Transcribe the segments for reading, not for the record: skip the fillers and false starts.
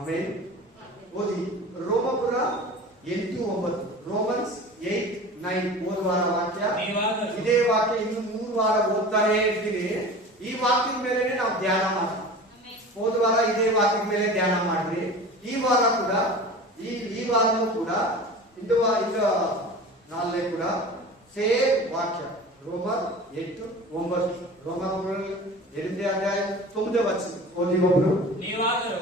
ಆಮೇಲೆ ಓದಿ ರೋಮಪುರ 8:9 ರೋಮನ್ಸ್ 8:9 ಹೋದ ವಾರ ವಾಕ್ಯ ಇದೇ ವಾಕ್ಯ ಇನ್ನು 3 ವಾರ ಓದ್ತಾನೆ ಇರ್ತೀನಿ. ಈ ವಾಕ್ಯದ ಮೇಲೆ ನಾವು ಧ್ಯಾನ ಮಾಡ್ತೀವಿ. ಹೋದ ವಾರ ಇದೇ ವಾಕ್ಯದ ಮೇಲೆ ಧ್ಯಾನ ಮಾಡಿದ್ರಿ. ಈ ವಾರ ಕೂಡ ಈ ವಾರನೂ ಕೂಡ ಇಂದು ನಾಲ್ನೇ ಕೂಡ ಸೇಮ್ ವಾಕ್ಯ ರೋಮರ್ 8:9 ರೋಮಪುರ 8ನೇ ಅಧ್ಯಾಯ 9ನೇ ವಚನ ಓದಿ ಒಬ್ಬರು. ನೀವಾದರೂ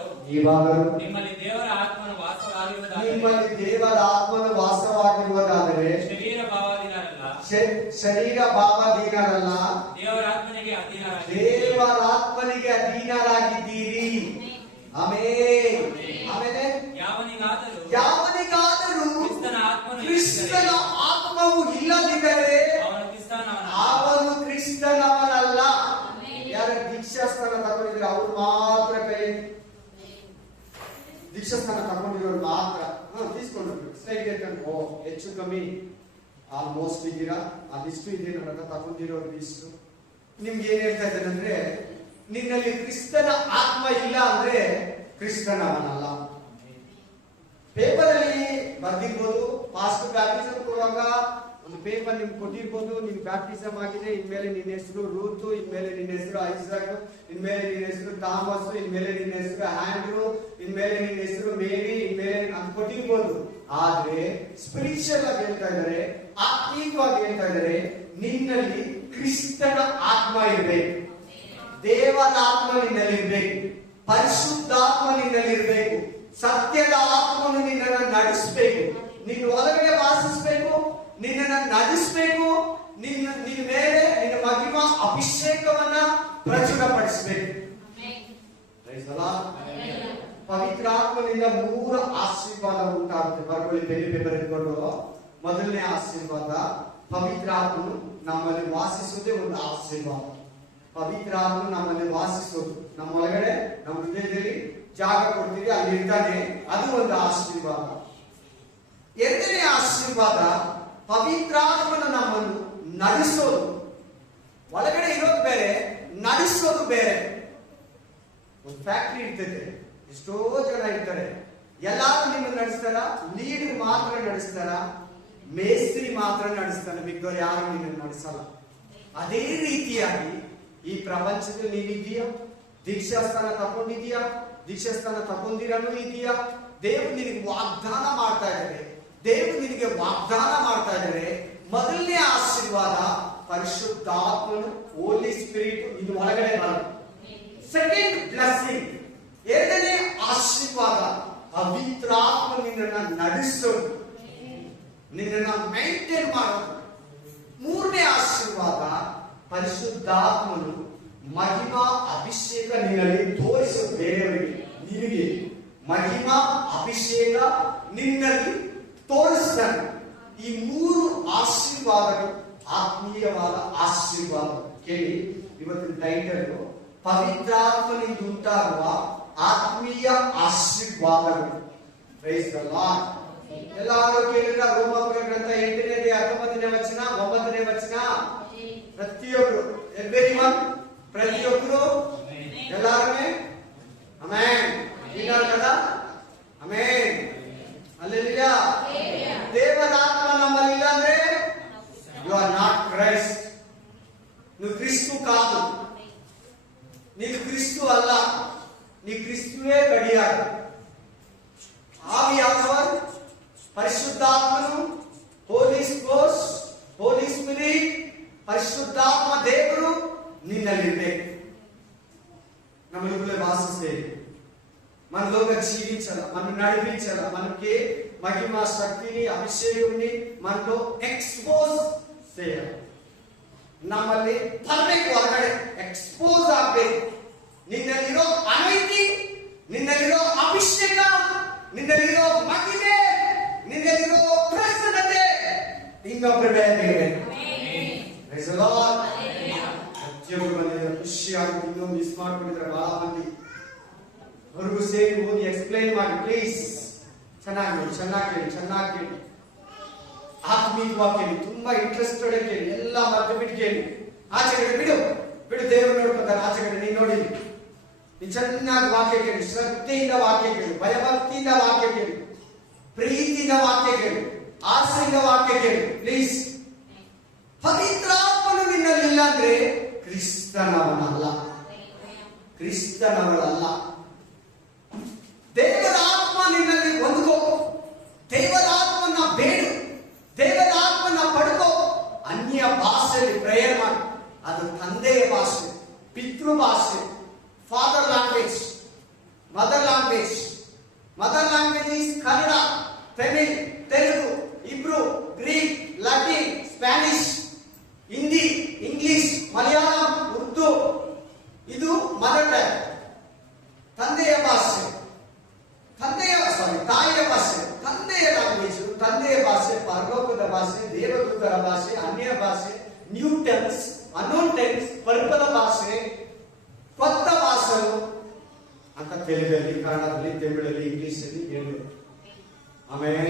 ನಿಮ್ಮಲ್ಲಿ ದೇವರ ಆತ್ಮನ ವಾಸವಾಗಿರುವುದಾದರೆ ಶರೀರ ಭಾವಾಧೀನರಲ್ಲ, ದೇವರಾತ್ಮನಿಗೆ ಅಧೀನರಾಗಿದ್ದೀರಿ. ಆಮೇಲೆ ಯಾವನಿಗಾದರೂ ಕ್ರಿಸ್ತನ ಆತ್ಮವು ಇಲ್ಲದಿದ್ದರೆ ಅವನು ಕ್ರಿಸ್ತನವನಲ್ಲ. ಯಾರು ದೀಕ್ಷಾಸ್ಥಾನ ತಗೊಂಡಿದ್ರೆ ಅವ್ರು ಮಾತ್ರ ಕೈ ದೀಕ್ಷಾಸ್ಥಾನ ತಗೊಂಡಿರೋರು ಮಾತ್ರ ತೀಸ್ಕೊಂಡು ಹೆಚ್ಚು ಕಮ್ಮಿ ಆಲ್ಮೋಸ್ಟ್ ಇದ್ದೀರಾ. ಅದಿಷ್ಟು ಇದೆ ನನ್ನ ಹತ್ರ ತಗೊಂಡಿರೋರು ಇಷ್ಟು. ನಿಮ್ಗೆ ಏನ್ ಹೇಳ್ತಾ ಇದ್ದೇನೆ ಅಂದ್ರೆ, ನಿನ್ನಲ್ಲಿ ಕ್ರಿಸ್ತನ ಆತ್ಮ ಇಲ್ಲ ಅಂದ್ರೆ ಕ್ರಿಸ್ತನವನಲ್ಲ. ಪೇಪರ್ ಅಲ್ಲಿ ಬರ್ದಿರ್ಬೋದು, ಪಾಸ್ಟ್ ಬ್ಯಾಪ್ಟಿಸಮ್ ಕೊಡುವಾಗ ಒಂದು ಪೇಪರ್ ನಿಮ್ಗೆ ಕೊಟ್ಟಿರ್ಬೋದು, ನಿನ್ ಬ್ಯಾಪ್ಟಿಸಮ್ ಆಗಿದೆ, ಇನ್ಮೇಲೆ ನಿನ್ನ ಹೆಸರು ರೂತು, ಇನ್ಮೇಲೆ ನಿನ್ನ ಹೆಸರು ಐಸಾಕ್, ಇನ್ಮೇಲೆ ನಿನ್ನ ಹೆಸರು ಥಾಮಸ್, ಇನ್ಮೇಲೆ ನಿನ್ನ ಹೆಸರು ಆಂಡ್ರೂ, ಇನ್ಮೇಲೆ ನಿನ್ನ ಹೆಸರು ಮೇರಿ, ಇನ್ಮೇಲೆ ಅಂತ ಕೊಟ್ಟಿರ್ಬೋದು. ಆದ್ರೆ ಸ್ಪಿರಿಚುವಲ್ ಆಗಿ ಹೇಳ್ತಾ ಇದ್ದಾರೆ, ಆತ್ಮೀಕವಾಗಿ ಹೇಳ್ತಾ ಇದ್ದಾರೆ, ನಿನ್ನಲ್ಲಿ ಕ್ರಿಸ್ತನ ಆತ್ಮ ಇರಬೇಕು, ದೇವರ ಆತ್ಮ ನಿನ್ನಲ್ಲಿ ಇರಬೇಕು, ಪರಿಶುದ್ಧಾತ್ಮ ನಿನ್ನಲ್ಲಿ ಇರಬೇಕು, ಸತ್ಯದ ಆತ್ಮನು ನಿನ್ನನ್ನು ನಡೆಸಬೇಕು, ನಿನ್ನ ಒಳಗಡೆ ವಾಸಿಸಬೇಕು, ನಿನ್ನನ್ನು ನಡೆಸಬೇಕು, ನಿನ್ನ ಮೇಲೆ ನಿನ್ನ ಮಹಿಮಾ ಅಭಿಷೇಕವನ್ನ ಪ್ರಚುರಪಡಿಸಬೇಕು. ಪವಿತ್ರಾತ್ಮನಿಂದ 3 ಆಶೀರ್ವಾದ ಉಂಟಾಗುತ್ತೆ. ಬರ್ಕೊಳ್ಳಿ, ಬೆಲೆ ಪೇಪರ್ ಇಟ್ಕೊಂಡು. ಮೊದಲನೇ ಆಶೀರ್ವಾದ, ಪವಿತ್ರಾತ್ಮನು ನಮ್ಮಲ್ಲಿ ವಾಸಿಸುವುದೇ ಒಂದು ಆಶೀರ್ವಾದ. ಪವಿತ್ರಾತ್ಮನು ನಮ್ಮಲ್ಲಿ ವಾಸಿಸೋದು, ನಮ್ಮ ಒಳಗಡೆ ನಮ್ಮ ಹೃದಯದಲ್ಲಿ ಜಾಗ ಕೊಡ್ತೀವಿ, ಅಲ್ಲಿ ಇರ್ತಾನೆ, ಅದು ಒಂದು ಆಶೀರ್ವಾದ. ಎರಡನೇ ಆಶೀರ್ವಾದ, ಪವಿತ್ರಾತ್ಮನ ನಮ್ಮನ್ನು ನಡೆಸೋದು. ಒಳಗಡೆ ಇರೋದು ಬೇರೆ, ನಡೆಸೋದು ಬೇರೆ. ಒಂದು ಫ್ಯಾಕ್ಟ್ರಿ ಇರ್ತದೆ, ಎಷ್ಟೋ ಜನ ಇರ್ತಾರೆ, ಎಲ್ಲಾರು ನಿಮ್ಮನ್ನು ನಡೆಸ್ತಾರ, ಲೀಡರ್ ಮಾತ್ರ ನಡೆಸ್ತಾರ, ಮೇಸ್ತ್ರಿ ಮಾತ್ರ ನಡೆಸ್ತಾನೆ, ಮಿಕ್ಕವ್ರು ಯಾರು ನಿನ್ನನ್ನು ನಡೆಸಲ್ಲ. ಅದೇ ರೀತಿಯಾಗಿ ಈ ಪ್ರಪಂಚದಲ್ಲಿ ನೀವಿದೀಯಾ, ದೀಕ್ಷಾಸ್ಥಾನ ತಗೊಂಡಿದೀಯಾ, ದೀಕ್ಷಾಸ್ಥಾನ ತಗೊಂಡಿರನು ಇದೆಯಾ, ದೇವರು ನಿನಗೆ ವಾಗ್ದಾನ ಮಾಡ್ತಾ ಇದ್ದಾರೆ, ದೇವರು ನಿನಗೆ ವಾಗ್ದಾನ ಮಾಡ್ತಾ ಇದ್ದಾರೆ. ಮೊದಲನೇ ಆಶೀರ್ವಾದ ಪರಿಶುದ್ಧಾತ್ಮನು, ಹೋಲಿ ಸ್ಪಿರಿಟ್, ಇದು ಒಳಗಡೆ ಬರುತ್ತೆ. ಸೆಕೆಂಡ್ ಬ್ಲೆಸ್ಸಿಂಗ್, ಎರಡನೇ ಆಶೀರ್ವಾದ ಪವಿತ್ರಾತ್ಮ ನಿನ್ನನ್ನು ನಡೆಸೋದು, ನಿನ್ನನ್ನು ಮೈಂಟೈನ್ ಮಾಡೋದು. ಮೂರನೇ ಆಶೀರ್ವಾದ ಪರಿಶುದ್ಧಾತ್ಮನು ಮಹಿಮಾ ಅಭಿಷೇಕ ನಿನ್ನಲ್ಲಿ ತೋರಿಸೋದು. ಬೇರೆಯವರಿಗೆ, ನಿನಗೆ ಮಹಿಮಾ ಅಭಿಷೇಕ ನಿನ್ನಲ್ಲಿ ತೋರಿಸ್ತಾನೆ. ಈ 3 ಆಶೀರ್ವಾದಗಳು ಆತ್ಮೀಯವಾದ ಆಶೀರ್ವಾದ. ಕೇಳಿ, ಇವತ್ತಿನ ಟೈಟಲ್ ಪವಿತ್ರಾತ್ಮನಿಂದ ಉಂಟಾಗುವ ಆತ್ಮೀಯ ಆಶೀರ್ವಾದಗಳು. Price the lord. ಎಲ್ಲರೂ ಕೇಳಿದ್ರ ರೋಮಾಪುರ ಗ್ರಂಥ 8ನೇ ಅಧ್ಯಾಯ 19ನೇ ವಚನ 9ನೇ ವಚನ. ಪ್ರತಿಯೊಬ್ಬರು, ಎವ್ರಿವನ್, ಪ್ರತಿಯೊಬ್ಬರು, ಎಲ್ಲರೂ ಆಮೆನ್. ಇನ್ನಾರು కదా ಆಮೆನ್, ಹಲ್ಲೆಲೂಯಾ. ದೇವರ ಆತ್ಮ ನಮ್ಮಲ್ಲಿ ಇಲ್ಲ ಅಂದ್ರೆ ಯು ಆರ್ ನಾಟ್ ಕ್ರೈಸ್ಟ್. ನೀವು ಕ್ರಿಸ್ತು ಕಾದು, ನೀನು ಕ್ರಿಸ್ತು ಅಲ್ಲ, ನೀ ಕ್ರಿಸ್ತುವೇ ಗಡಿಯಾರು. ಆವಿಯಾದವರು, ಪರಿಶುದ್ಧಾತ್ಮನು, ಹೋಲಿ ಸ್ಪಿರಿಟ್, ಹೋಲಿ ಸ್ಪಿರಿಟ್, ಪರಿಶುದ್ಧಾತ್ಮ ದೇವರು నిన్నలిర్ಬೇಕು. నమ్మలుగులో వాసిస్తేది మనలోగా జీవించాల, మనం నడిపించాల, మనకి మహిమ శక్తిని అభిషేకంని మనలో ಎಕ್ಸ್ಪೋಸ್ చేయాలి. ನಮ್ಮಲ್ಲಿ ತರಬೇಕು, ಹೊರಗಡೆ ಎಕ್ಸ್ಪೋಸ್ ಆಗಬೇಕು. ನಿನ್ನಲ್ಲಿರೋ ಅನೈತಿ, ನಿನ್ನಲ್ಲಿರೋ ಅಭಿಷೇಕ, ನಿನ್ನಲ್ಲಿರೋ ಮಹಿಮೆ, ನಿನ್ನಲ್ಲಿರೋ ಪ್ರಸನ್ನತೆ ಇನ್ನೊಬ್ಬರ ಮೇಲೆ ಬೀಳಬೇಕು. Praise the lord. ಪ್ರತಿಯೊಬ್ಬರು ಬಂದಿದ್ದಾರೆ, ಖುಷಿಯಾಗಿ ಇನ್ನೂ ಮಿಸ್ ಮಾಡ್ಕೊಂಡಿದ್ದಾರೆ ಬಹಳ ಮಂದಿ. ಅವ್ರಿಗೂ ಸೇರಿ ಓದಿ ಎಕ್ಸ್ಪ್ಲೈನ್ ಮಾಡಿ ಪ್ಲೀಸ್. ಚೆನ್ನಾಗಿ ನೋಡಿ, ಚೆನ್ನಾಗಿ ಕೇಳಿ, ಆತ್ಮೀಯವಾಗಿ ಕೇಳಿ, ತುಂಬಾ ಇಂಟ್ರೆಸ್ಟೆಡ್ ಕೇಳಿ, ಎಲ್ಲ ಮರ್ತು ಬಿಟ್ಟು ಕೇಳಿ. ಆಚೆ ಕಡೆ ಬಿಡು, ದೇವರು ನೋಡ್ಕೊತಾರೆ. ಆಚೆ ಕಡೆ ನೀನು ನೋಡಿ, ನೀನು ಚೆನ್ನಾಗಿ ವಾಕ್ಯ ಕೇಳಿ, ಶ್ರದ್ಧೆಯಿಂದ ವಾಕ್ಯ ಕೇಳಿ, ಭಯಭಕ್ತಿಯಿಂದ ವಾಕ್ಯ ಕೇಳಿ, ಪ್ರೀತಿಯಿಂದ ವಾಕ್ಯ ಕೇಳಿ, ಆಸೆಯಿಂದ ವಾಕ್ಯ ಕೇಳಿ ಪ್ಲೀಸ್. ಪವಿತ್ರಾತ್ಮನು ನಿನ್ನಲ್ಲಿಲ್ಲ ಅಂದ್ರೆ ಕ್ರಿಸ್ತನವನಲ್ಲ, ಕ್ರಿಸ್ತನವಳಲ್ಲ. ದೇವರ ಆತ್ಮ ನಿನ್ನಲ್ಲಿ ಹೊಂದ್ಕೋ, ದೇವರ ಆತ್ಮನ ಬೇಡು, ದೇವರ ಆತ್ಮನ ಪಡ್ಕೋ. ಅನ್ಯ ಭಾಷೆಯಲ್ಲಿ ಪ್ರೇಯರ್ ಮಾಡಿ. ಅದು ತಂದೆಯ ಭಾಷೆ, ಪಿತೃ ಭಾಷೆ, father language, mother language. Mother language is Kannada, Tamil, Telugu, Hebrew, Greek, Latin, Spanish, Hindi, English, Malayalam, Urdu. ಇದು ಮದರ್ ಟಂಗ್, ತಂದೆಯ ಭಾಷೆ. ತಾಯಿಯ ಭಾಷೆ, ತಂದೆಯ ಲ್ಯಾಂಗ್ವೇಜ್, ತಂದೆಯ ಭಾಷೆ, ಪರಲೋಕದ ಭಾಷೆ, ದೇವದೂತರ ಭಾಷೆ, ಅನ್ಯ ಭಾಷೆ, ನ್ಯೂ ಟೆನ್ಸ್, ಅನ್ನೋನ್ ಟೆನ್ಸ್, ಪರ್ಪದ ಭಾಷೆ, ಕೊತ್ತ ಭಾಷೆಗಳು ಅಂತ ತೆಲುಗಲ್ಲಿ, ಕನ್ನಡದಲ್ಲಿ, ತಮಿಳಲ್ಲಿ, ಇಂಗ್ಲಿಷಲ್ಲಿ ಹೇಳಬೇಕು. ಆಮೇಲೆ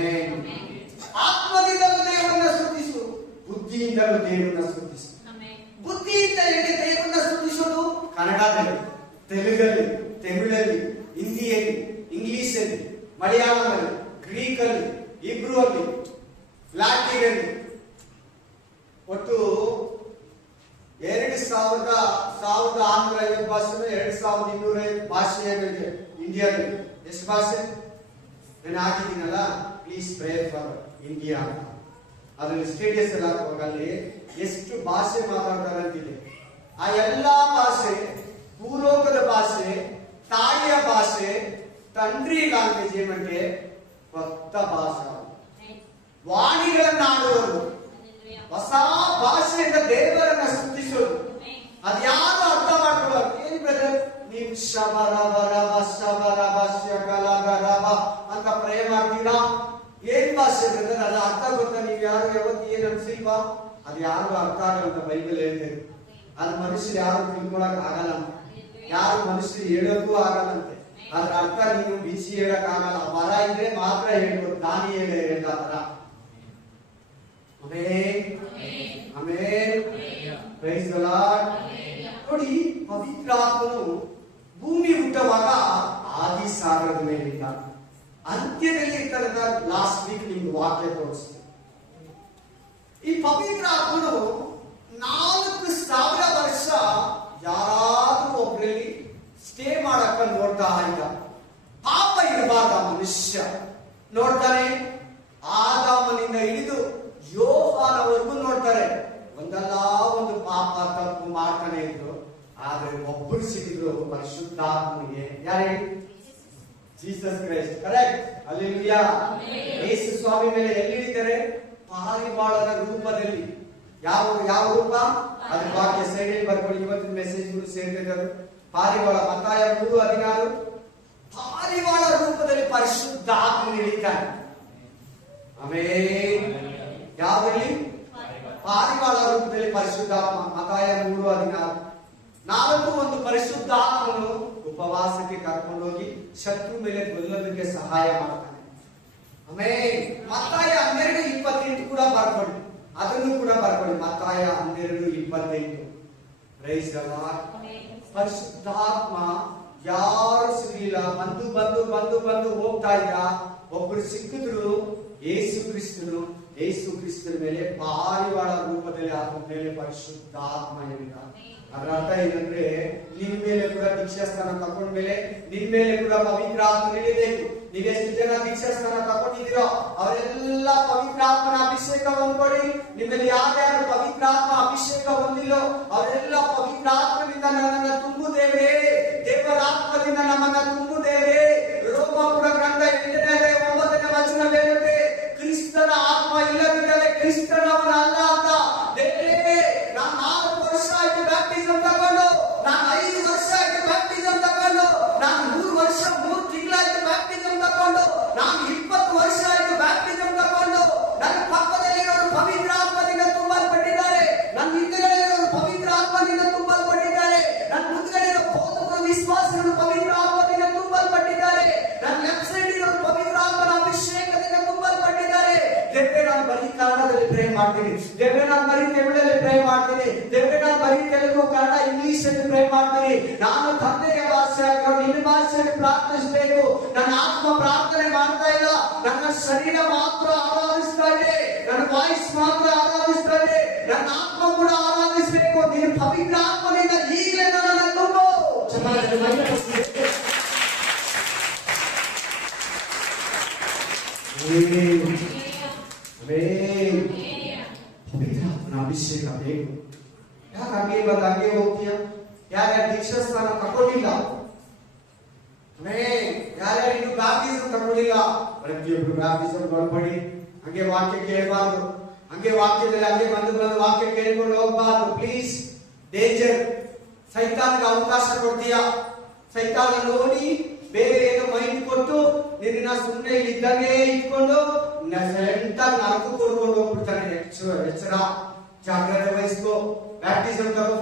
ಆತ್ಮದಿಂದಲೂ ದೇವರನ್ನ ಸ್ತುತಿಸು, ಬುದ್ಧಿಯಿಂದಲೂ ದೇವರನ್ನ ಸ್ತುತಿಸು. ಬುದ್ಧಿಯಿಂದ ಹೇಗೆ ದೇವರನ್ನ ಸ್ತುತಿಸೋದು? ಕನ್ನಡದಲ್ಲಿ, ತೆಲುಗಲ್ಲಿ, ತಮಿಳಲ್ಲಿ, ಹಿಂದಿಯಲ್ಲಿ, ಇಂಗ್ಲಿಷಲ್ಲಿ, ಮಲಯಾಳಮಲ್ಲಿ, ಗ್ರೀಕಲ್ಲಿ, ಇಬ್ರು ಅಲ್ಲಿ, ಲ್ಯಾಟಿನಲ್ಲಿ. ಒಟ್ಟು 2,650 ಭಾಷೆ, 2,250 ಭಾಷೆಗಳಿದೆ ಇಂಡಿಯಾದಲ್ಲಿ. ಎಷ್ಟು ಭಾಷೆ ನಾನು ಹಾಕಿದ್ದೀನಲ್ಲ, ಪ್ಲೀಸ್ ಪ್ರೇಯರ್ ಫಾರ್ ಇಂಡಿಯಾ ಅಂತ. ಅದರಲ್ಲಿ ಸ್ಟೇಟಸ್ ಎಲ್ಲ ಹಾಕುವಾಗ ಅಲ್ಲಿ ಎಷ್ಟು ಭಾಷೆ ಮಾತಾಡ್ತಾರೆ ಅಂತಿದೆ. ಆ ಎಲ್ಲಾ ಭಾಷೆ, ಭೂಲೋಕದ ಭಾಷೆ, ತಾಯಿಯ ಭಾಷೆ, ತಂಡ್ರಿ ಲ್ಯಾಂಗ್ವೇಜ್ ಏమంటే కొత్త ಭಾಷೆ, ವಾಣಿಗಳನ್ನಾಡುವುದು, ಹೊಸ ಭಾಷೆಯಿಂದ ದೇವರನ್ನ ಸ್ತುತಿಸೋದು. ಅದ್ಯಾರು ಅರ್ಥ ಮಾಡ್ಕೊಳ್ಳೋದು? ಏನ್ ಬ್ರದರ್ ನೀವು ಅಂತ ಪ್ರೇ ಮಾಡ್ತೀರಾ? ಏನ್ ಭಾಷೆ ಬ್ರದರ್? ಅದು ಅರ್ಥ ಗೊತ್ತಾ? ನೀವು ಯಾರು ಯಾವತ್ತು ಏನ್ ಅನ್ಸಿಲ್ವಾ? ಅದು ಯಾರು ಅರ್ಥ ಆಗಲ್ಲ ಅಂತ ಬೈಬಲ್ ಹೇಳ್ತೇವೆ. ಅದು ಮನುಷ್ಯರು ಯಾರು ತಿಳ್ಕೊಳಕ್ ಆಗಲ್ಲ ಅಂತ, ಯಾರು ಮನುಷ್ಯರು ಹೇಳೋದೂ ಆಗಲ್ಲಂತೆ. ಅದ್ರ ಅರ್ಥ ನೀವು ಬಿಸಿ ಹೇಳಕ್ ಆಗಲ್ಲ, ಮರ ಇದ್ರೆ ಮಾತ್ರ ಹೇಳ್ಬೋದು. ದಾನಿ ಹೇಳಿದ ತರ. Praise the lord. ನೋಡಿ, ಪವಿತ್ರಾತ್ಮನು ಭೂಮಿ ಹುಟ್ಟುವಾಗ ಆದಿ ಸಾಗರದ ಮೇಲಿದ್ದ, ಅಂತ್ಯದಲ್ಲಿ ಇರ್ತಕ್ಕಂಥ ಲಾಸ್ಟ್ ವೀಕ್ ನಿಮ್ಗೆ ವಾಕ್ಯ ತೋರಿಸ್ತೀನಿ. ಈ ಪವಿತ್ರಾತ್ಮನು 4,000 ವರ್ಷ ಯಾರಾದ್ರೂ ಒಬ್ಬರಲ್ಲಿ ಸ್ಟೇ ಮಾಡಕ್ಕ ನೋಡ್ತಾ ಇದ್ದ. ಪಾಪ ಇರಬಾರ್ದ ಮನುಷ್ಯ ನೋಡ್ತಾನೆ. ಆದಾಮನಿಂದ ಹಿಡಿದು ಯೋಹಾನವರೆಗೂ ನೋಡ್ತಾರೆ. ಒಂದಲ್ಲ ಒಂದು ಪಾಪ ತಪ್ಪು ಮಾಡ್ತಾನೆ ಇದ್ರು. ಆದ್ರೆ ಒಬ್ಬರು ಸಿಕ್ಕಿದ್ರು ಪರಿಶುದ್ಧಾತ್ಮನಿಗೆ. ಯಾರೇ? Jesus Christ. ಕರೆಕ್ಟ್. ಹಲ್ಲೆಲೂಯಾ. ಯೇಸು ಸ್ವಾಮಿ ಮೇಲೆ ಎಲ್ಲಿದ್ದಾರೆ? ಪಾರಿವಾಳದ ರೂಪದಲ್ಲಿ. ಯಾವ ರೂಪ? ಅದ್ರ ವಾಕ್ಯ ಸೈಡಲ್ಲಿ ಬರ್ಕೊಳ್ಳಿ. ಇವತ್ತಿನ ಮೆಸೇಜ್ ಸೇರ್ತಿದ್ದಾರೆ. ಪಾರಿವಾಳ, ಮತ್ತಾಯ 3:16. ಪಾರಿವಾಳ ರೂಪದಲ್ಲಿ ಪರಿಶುದ್ಧಾತ್ಮ ಇಳಿತಾನೆ. ಆಮೇಲೆ ಯಾವಲ್ಲಿ? ಪಾರಿವಾಳ ರೂಪದಲ್ಲಿ ಪರಿಶುದ್ಧಾತ್ಮ. ಮತ್ತಾಯ 3:16. 4 ಒಂದು ಪರಿಶುದ್ಧಾತ್ಮನು ಉಪವಾಸಕ್ಕೆ ಕರ್ಕೊಂಡೋಗಿ ಶತ್ರು ಮೇಲೆ ಗೆಲ್ಲೋದಕ್ಕೆ ಸಹಾಯ ಮಾಡ್ತಾನೆ. ಆಮೇಲೆ ಮತ್ತಾಯ 12:28 ಕೂಡ ಬರ್ಕೊಳ್ಳಿ. ಅದನ್ನು ಕೂಡ ಬರ್ಕೊಳ್ಳಿ. ಮತ್ತಾಯ 12:28. Price the lord. ಪರಿಶುದ್ಧಾತ್ಮ ಯಾರು ಸಿಗಲಿಲ್ಲ. ಬಂದು ಹೋಗ್ತಾ ಇದ್ದ. ಒಬ್ರು ಸಿಕ್ಕಿದ್ರು, ಯೇಸು ಕ್ರಿಸ್ತನ ಮೇಲೆ ಪಾರಿವಾಳ ರೂಪದಲ್ಲಿ ಆತನ ಮೇಲೆ ಪರಿಶುದ್ಧಾತ್ಮ ಇರಲಿಲ್ಲ. ಅದರ ಅರ್ಥ ಏನಂದ್ರೆ, ನಿನ್ ಮೇಲೆ ಕೂಡ ದೀಕ್ಷಾಸ್ಥಾನ ತಗೊಂಡ್ಮೇಲೆ ನಿನ್ ಮೇಲೆ ಕೂಡ ಪವಿತ್ರ ಆತ್ಮ ಇಳಿಬೇಕು. ನೀವೆಷ್ಟು ಜನ ದೀಕ್ಷಾಸ್ಥಾನ ತಗೊಂಡಿದ್ದೀರೋ ಅವರೆಲ್ಲ ಪವಿತ್ರಾತ್ಮನ ಅಭಿಷೇಕ ಹೊಂದ್ಕೊಳ್ಳಿ. ನಿಮ್ಮಲ್ಲಿ ಯಾರ್ಯಾರು ಪವಿತ್ರಾತ್ಮ ಅಭಿಷೇಕ ಹೊಂದಿಲ್ಲೋ ಅವರೆಲ್ಲ ಪವಿತ್ರಾತ್ಮದಿಂದ ನನ್ನನ್ನು ತುಂಬು ದೇವರೇ, ದೇವರ ಆತ್ಮದಿಂದ ನಮ್ಮನ್ನ ತುಂಬು ದೇವರೇ. ರೋಮಾಪುರ ಗ್ರಂಥ 8ನೇ 9ನೇ ವಚನ ಹೇಳುತ್ತೆ, ಕ್ರಿಸ್ತನ ಆತ್ಮ ಇಲ್ಲದಿದ್ದರೆ ಕ್ರಿಸ್ತನವನ ಅಲ್ಲ ಅಂತ. ದೇವರೇ, ನಾನು 4 ವರ್ಷ ಆಯ್ತು ಬ್ಯಾಪ್ಟಿಸಮ್ ತಗೊಂಡು, ನಾನು 5 ವರ್ಷ ಆಯ್ತು ಬ್ಯಾಪ್ಟಿಸಮ್ ತಗೊಂಡು, ನಾನು 3 ವರ್ಷ 3 ತಿಂಗಳಾಯ್ತು ಬ್ಯಾಪ್ಟಿಸಮ್ ತಗೊಂಡು, ನಾನು 20 ವರ್ಷ ಆಯ್ತು ಬ್ಯಾಪ್ಟಿಸಮ್ ತಗೊಂಡು. ನನ್ನ ಪಕ್ಕದಲ್ಲಿರೋರು ಪವಿತ್ರ ಆತ್ಮದಿಂದ ತುಂಬಲ್ಪಟ್ಟಿದ್ದಾರೆ. ನನ್ನ ಹಿಂದುಗಡೆಯಿರೋರು ಪವಿತ್ರ ಆತ್ಮದಿಂದ ತುಂಬಲ್ಪಟ್ಟಿದ್ದಾರೆ. ನನ್ನ ಮುಂದುಗಡೆ ಇರೋ ಬೋಧಕರು, ವಿಶ್ವಾಸಿಗಳು ಪವಿತ್ರ ಆತ್ಮದಿಂದ ಪ್ರೇ ಮಾಡ್ತೀನಿ. ದೇವರೇ ನಾನು ಬರೀ ತಮಿಳಲ್ಲಿ ಪ್ರೇ ಮಾಡ್ತೀನಿ. ದೇವರೇ ನಾನು ಬರೀ ತೆಲುಗು, ಕನ್ನಡ, ಇಂಗ್ಲಿಷ್ ಅಲ್ಲಿ ಪ್ರೇ ಮಾಡ್ತೀನಿ. ನಾನು ತಂದೆಯ ಭಾಷೆ ನಿನ್ನ ಭಾಷೆಯಲ್ಲಿ ಪ್ರಾರ್ಥಿಸಬೇಕು. ನನ್ನ ಆತ್ಮ ಪ್ರಾರ್ಥನೆ ಮಾಡ್ತಾ ಇಲ್ಲ, ನನ್ನ ಶರೀರ ಮಾತ್ರ ಆರಾಧಿಸ್ತಾ ಇದೆ, ನನ್ನ ವಾಯ್ಸ್ ಮಾತ್ರ ಆರಾಧಿಸ್ತಾ ಇದೆ, ನನ್ನ ಆತ್ಮ ಕೂಡ ಆರಾಧಿಸಬೇಕು. ನೀನು ಪವಿತ್ರ ಆತ್ಮನಿಂದ ಈಗಲೇ ನನ್ನನ್ನು ತುಂಬು. ಪವಿತ್ರ ಆತ್ಮನ ಅಭಿಷೇಕ ಬೇಕು. ಯಾಕೆ ಹಂಗೆ ಇವತ್ತು ಹಂಗೆ ಹೋಗ್ತೀಯ? ಯಾರ್ಯಾರು ದೀಕ್ಷಾ ಸ್ಥಾನ ತಗೊಂಡಿಲ್ಲ, ಯಾರ್ಯಾರು ಇನ್ನು ಬ್ಯಾಪ್ಟಿಸಮ್ ತಗೊಂಡಿಲ್ಲ, ಪ್ರತಿಯೊಬ್ರು ಬ್ಯಾಪ್ಟಿಸಮ್ ಕೊಡ್ಬೇಡಿ. ಹಂಗೆ ವಾಕ್ಯ ಕೇಳಬಾರ್ದು, ಹಂಗೆ ವಾಕ್ಯದಲ್ಲಿ ಹಂಗೆ ಬಂದು ವಾಕ್ಯ ಕೇಳ್ಕೊಂಡು ಹೋಗ್ಬಾರ್ದು. Please, danger. ಸೈತಾನ್ಗೆ ಅವಕಾಶ ಕೊಡ್ತೀಯಾ? ಸೈತಾನ ನೋಡಿ ಬೇರೆ ಏನೋ ಮೈಂಡ್ ಕೊಟ್ಟು ನಿನ್ನ ಸುಮ್ಮನೆ ಇದ್ದಂಗೆ ಇಟ್ಕೊಂಡು ನರಕು ಕೊಡ್ಕೊಂಡು ಹೋಗ್ಬಿಡ್ತಾನೆ. ಎಚ್ಚರ, ಜಾಗ್ರತೆ ವಹಿಸ್ಕೋ. ಬ್ಯಾಪ್ಟಿಸಮ್ ತಗೋ,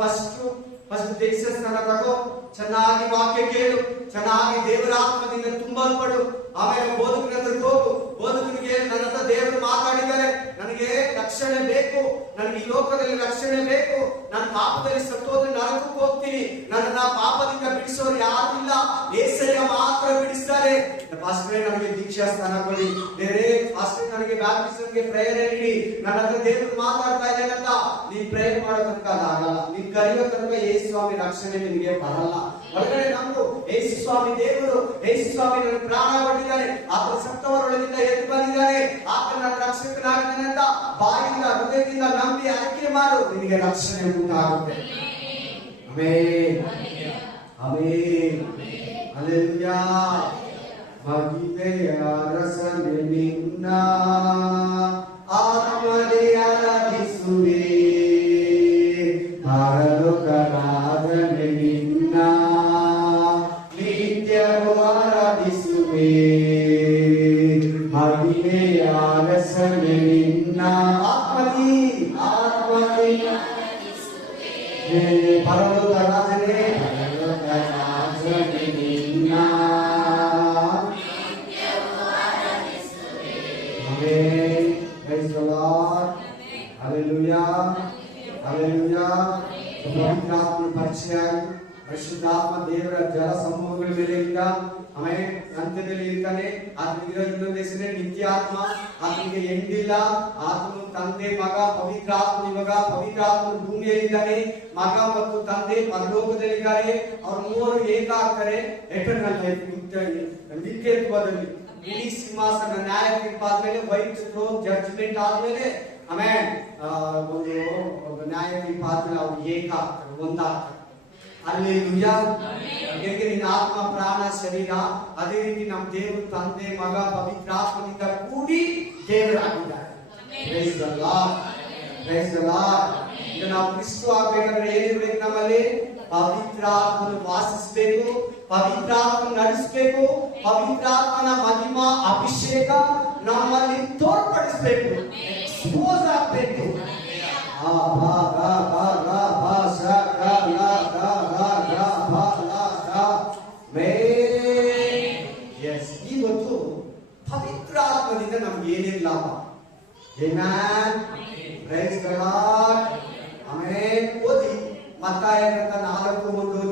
ಫಸ್ಟ್ ದೀಕ್ಷಾ ಸ್ಥಾನ ತಗೋ, ಚೆನ್ನಾಗಿ ವಾಕ್ಯ ಕೇಳು, ಚೆನ್ನಾಗಿ ದೇವರ ಆತ್ಮದಿಂದ ತುಂಬಲ್ಪಡು. ಆಮೇಲೆ ಬೋಧಕನ ಹತ್ರಕ್ಕೆ ಹೋಗು. ಬೋಧಕನಿಗೆ ನನ್ನ ಹತ್ರ ದೇವರು ಮಾತಾಡಿದ್ದಾರೆ, ನನಗೆ ರಕ್ಷಣೆ ಬೇಕು, ನನಗೆ ಈ ಲೋಕದಲ್ಲಿ ರಕ್ಷಣೆ ಬೇಕು, ನನ್ನ ಪಾಪದಲ್ಲಿ ಸತ್ತೋದ್ರೆ ನರಕಕ್ಕೆ ಹೋಗ್ತೀನಿ, ನನ್ನ ಪಾಪದಿಂದ ಬಿಡಿಸೋರು ಯಾರಿಲ್ಲ, ಏಸಯ್ಯ ಮಾತ್ರ ಬಿಡಿಸ್ತಾರೆ. ಪಾಸ್ಟ್ರೇ ನನಗೆ ದೀಕ್ಷಾ ಸ್ಥಾನ ಕೊಡಿ, ಬೇರೆ ಪಾಸ್ಟ್ರೇ ನನಗೆ ಬ್ಯಾಪ್ಟಿಸಮ್ಗೆ ಪ್ರೇಯರ್ ನೀಡಿ, ನನ್ನ ಹತ್ರ ದೇವರು ಮಾತಾಡ್ತಾ ಇದ್ದೇನಂತ ನೀನ್ ಪ್ರೇಯರ್ ಮಾಡೋ ತನಕ ಆಗಲ್ಲ. ನೀನ್ ಕರೆಯೋ ತನಕ ಯೇಸು ಸ್ವಾಮಿ ರಕ್ಷಣೆ ನಿನಗೆ ಬರಲ್ಲ. ಹೊರಗಡೆ ನಂಬು, ಯೇಸು ಸ್ವಾಮಿ ದೇವರು, ಯೇಸು ಸ್ವಾಮಿ ನನಗೆ ಪ್ರಾಣ ಕೊಟ್ಟಿದ್ದಾನೆ, ಆತ ಸತ್ತವರೊಳಗಿಂದ ಎದ್ದು ಬಂದಿದ್ದಾನೆ, ಆತ ನನ್ನ ರಕ್ಷಕನಾಗಿದ್ದಾನೆ ಅಂತ ಬಾಯಿಂದ ಹೃದಯದಿಂದ ನಂಬಿ ಆಯ್ಕೆ ಮಾಡು, ನಿನಗೆ ರಕ್ಷಣೆ ಉಂಟಾಗುತ್ತೆ. Amen, amen, hallelujah. ಮಹಿಮೆಯ ರಸನೆ ನಿನ್ನ ಆತ್ಮನೇ ಆರಾಧಿಸುವೆ, ಪರಲೋಕನಾಥನೇ ನಿನ್ನ ನಿತ್ಯವೂ ಆರಾಧಿಸುವೆ. ಮಹಿಮೆಯ ರಸನೆ ನಿನ್ನ ಆತ್ಮನೇ ಪರಲೋಕನಾಥನೇ ನಿನ್ನ. Praise the Lord. Hallelujah. Hallelujah. ಪವಿತ್ರಾತ್ಮ ಪರಿಚಯ, ಪರಿಶುದ್ಧಾತ್ಮ ದೇವರ ಜಲ ಸಮೂಹಗಳ ಮೇಲೆ ಇದ್ದ, ಆಮೇಲೆ ಅಂತ್ಯದಲ್ಲಿ ಇರ್ತಾನೆ. ಆತನಿಗೆ ಇನ್ನೊಂದು ಹೆಸರೇ ನಿತ್ಯಾತ್ಮ. ಆತನಿಗೆ ಎಂದಿಲ್ಲ. ಆತನು ತಂದೆ, ಮಗ, ಪವಿತ್ರಾತ್ಮ. ಇವಾಗ ಪವಿತ್ರಾತ್ಮ ಭೂಮಿಯಲ್ಲಿದ್ದಾನೆ, ಮಗ ಮತ್ತು ತಂದೆ ಪರಲೋಕದಲ್ಲಿದ್ದಾರೆ. ಅವ್ರು ಮೂವರು ಏಕ ಆಗ್ತಾರೆ. ಎಟರ್ನಲ್ ಲೈಫ್, ನಿತ್ಯತ್ವದಲ್ಲಿ. ಇಡೀ ಸಿಂಹಾಸನ ನ್ಯಾಯ ತೀರ್ಪಾದ್ಮೇಲೆ, ವೈಟ್ ಥ್ರೋನ್ ಜಡ್ಜ್ಮೆಂಟ್ ಆದ್ಮೇಲೆ, ಆಮೇಲೆ ಒಂದು ನ್ಯಾಯ ತೀರ್ಪಾದ್ಮೇಲೆ ಅವ್ರು ಏಕ ಆಗ್ತಾರೆ, ಒಂದಾಗ್ತಾರೆ. ಹಲ್ಲೆಲೂಯಾ. ಹೇಗೆ ನಿನ್ನ ಆತ್ಮ, ಪ್ರಾಣ, ಶರೀರ, ಅದೇ ರೀತಿ ನಮ್ಮ ದೇವರು ತಂದೆ, ಮಗ, ಪವಿತ್ರಾತ್ಮನಿಂದ ಕೂಡಿ ದೇವರಾಗಿದ್ದಾರೆ. Praise the Lord, praise the Lord. ಈಗ ನಾವು ಕ್ರಿಸ್ತು ಆಗ್ಬೇಕಂದ್ರೆ ಏನಿರ್ಬೇಕು? ನಮ್ಮಲ್ಲಿ ಪವಿತ್ರಾತ್ಮನು ವಾಸಿಸಬೇಕು, ಪವಿತ್ರಾತ್ಮ ನಡೆಸಬೇಕು, ಪವಿತ್ರಾತ್ಮನ ಮಹಿಮಾ ಅಭಿಷೇಕ ನಮ್ಮಲ್ಲಿ ತೋರ್ಪಡಿಸಬೇಕು, ಎಕ್ಸ್ಪೋಸ್ ಆಗಬೇಕು. ಇವತ್ತು ಪವಿತ್ರಾತ್ಮದಿಂದ ನಮ್ಗೆ ಏನೇನು ಲಾಭ? Praise the lord. ಆಮೆನ್. ಓದಿ ಮತ್ತಾಯ 4:1,